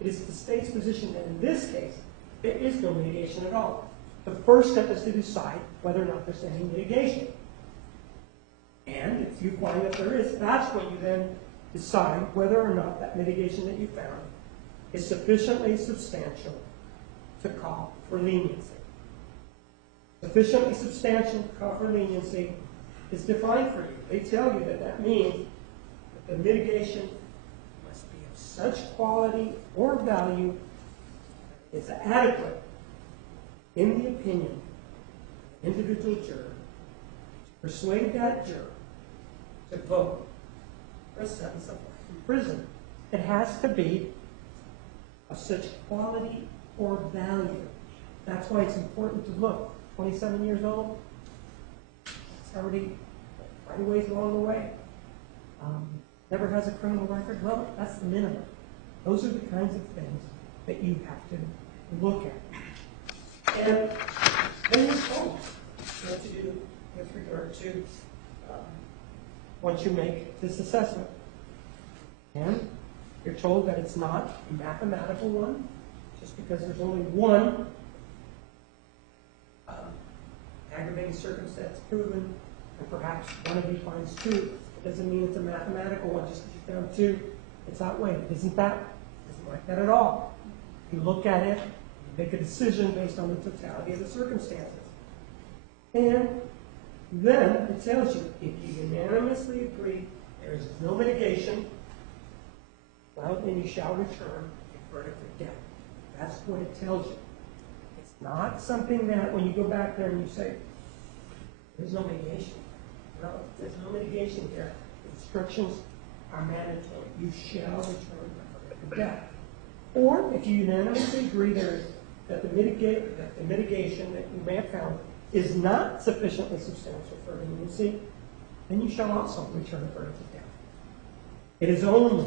It is the state's position that in this case, there is no mitigation at all. The first step is to decide whether or not there's any mitigation. And if you find that there is, that's when you then decide whether or not that mitigation that you found is sufficiently substantial to call for leniency. Sufficiently substantial to call for leniency is defined for you. They tell you that that means that the mitigation must be of such quality or value that it's adequate, in the opinion of the individual juror, to persuade that juror to vote for a sentence of life in prison. It has to be of such quality or value. That's why it's important to look. 27 years old, it's already quite a ways along the way. Never has a criminal record. Well, that's the minimum. Those are the kinds of things that you have to look at. And then you're told what to do with regard to once you make this assessment. And you're told that it's not a mathematical one, just because there's only one aggravating circumstance proven, and perhaps one of you finds two. It doesn't mean it's a mathematical one. Just because you found two, it's outweighed. It isn't like that at all. You look at it, you make a decision based on the totality of the circumstances. And then it tells you, if you unanimously agree there is no mitigation, well, then you shall return a verdict of death. That's what it tells you. It's not something that when you go back there and you say, there's no mitigation. No, there's no mitigation here. The instructions are mandatory. You shall return a verdict of death. Or if you unanimously agree that the mitigation that you may have found is not sufficiently substantial for leniency, then you shall also return a verdict of death. It is only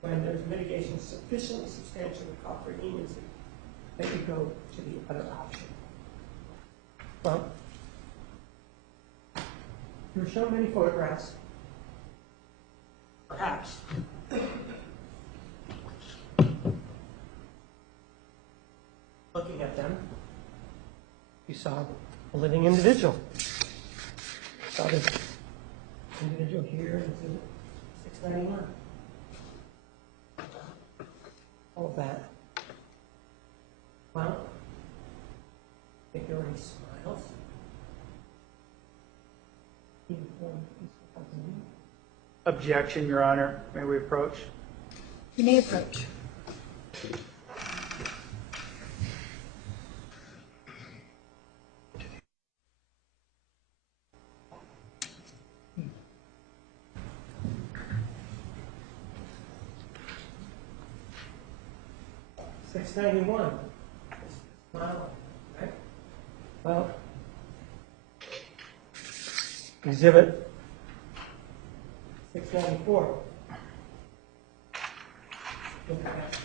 when there's mitigation sufficiently substantial to call for leniency that you go to the other option. Well, you were shown many photographs. Perhaps looking at them, you saw a living individual. You saw this individual here in Exhibit 691. All of that. Well, I think there were any smiles. Objection, Your Honor. May we approach? You may approach. $691. Smile, right? Well, Exhibit 694. Look at that.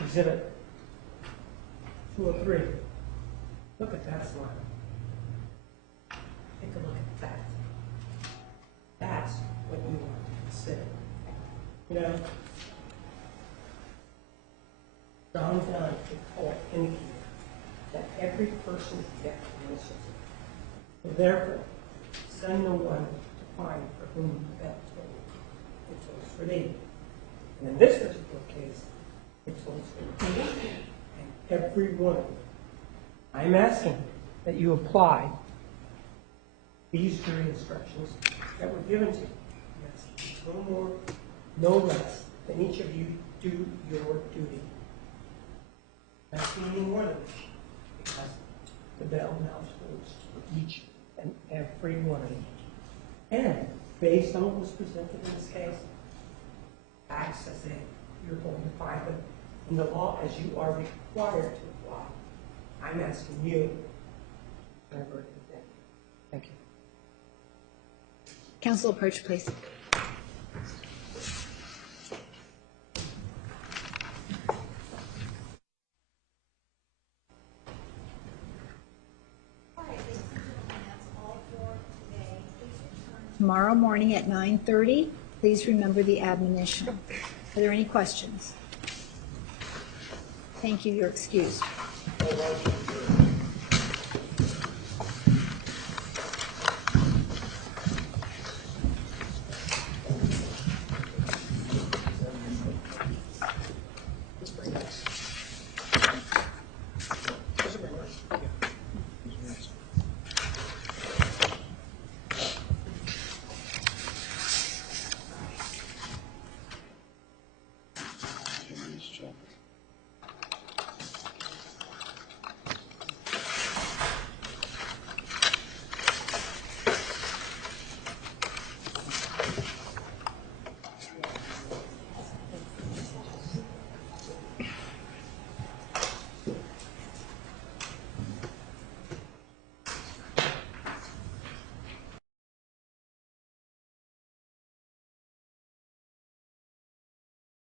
Exhibit 203. Look at that smile. Take a look at that. That's what you want to consider. You know, John Donne indicated that every person's death is so therefore, send no one to find for whom the death told. It tolls for thee. And in this particular case, it tolls for me and every one of you. I'm asking that you apply these jury instructions that were given to you. Yes, no more, no less than each of you do your duty. That's meaning one of them, because the bell now tolls for each and every one of you. And based on what was presented in this case, facts as you're going to find them in the law as you are required to apply. I'm asking you to avert the death. Thank you. Counsel, approach, please. Tomorrow morning at 9:30, please remember the admonition. Are there any questions? Thank you. You're excused.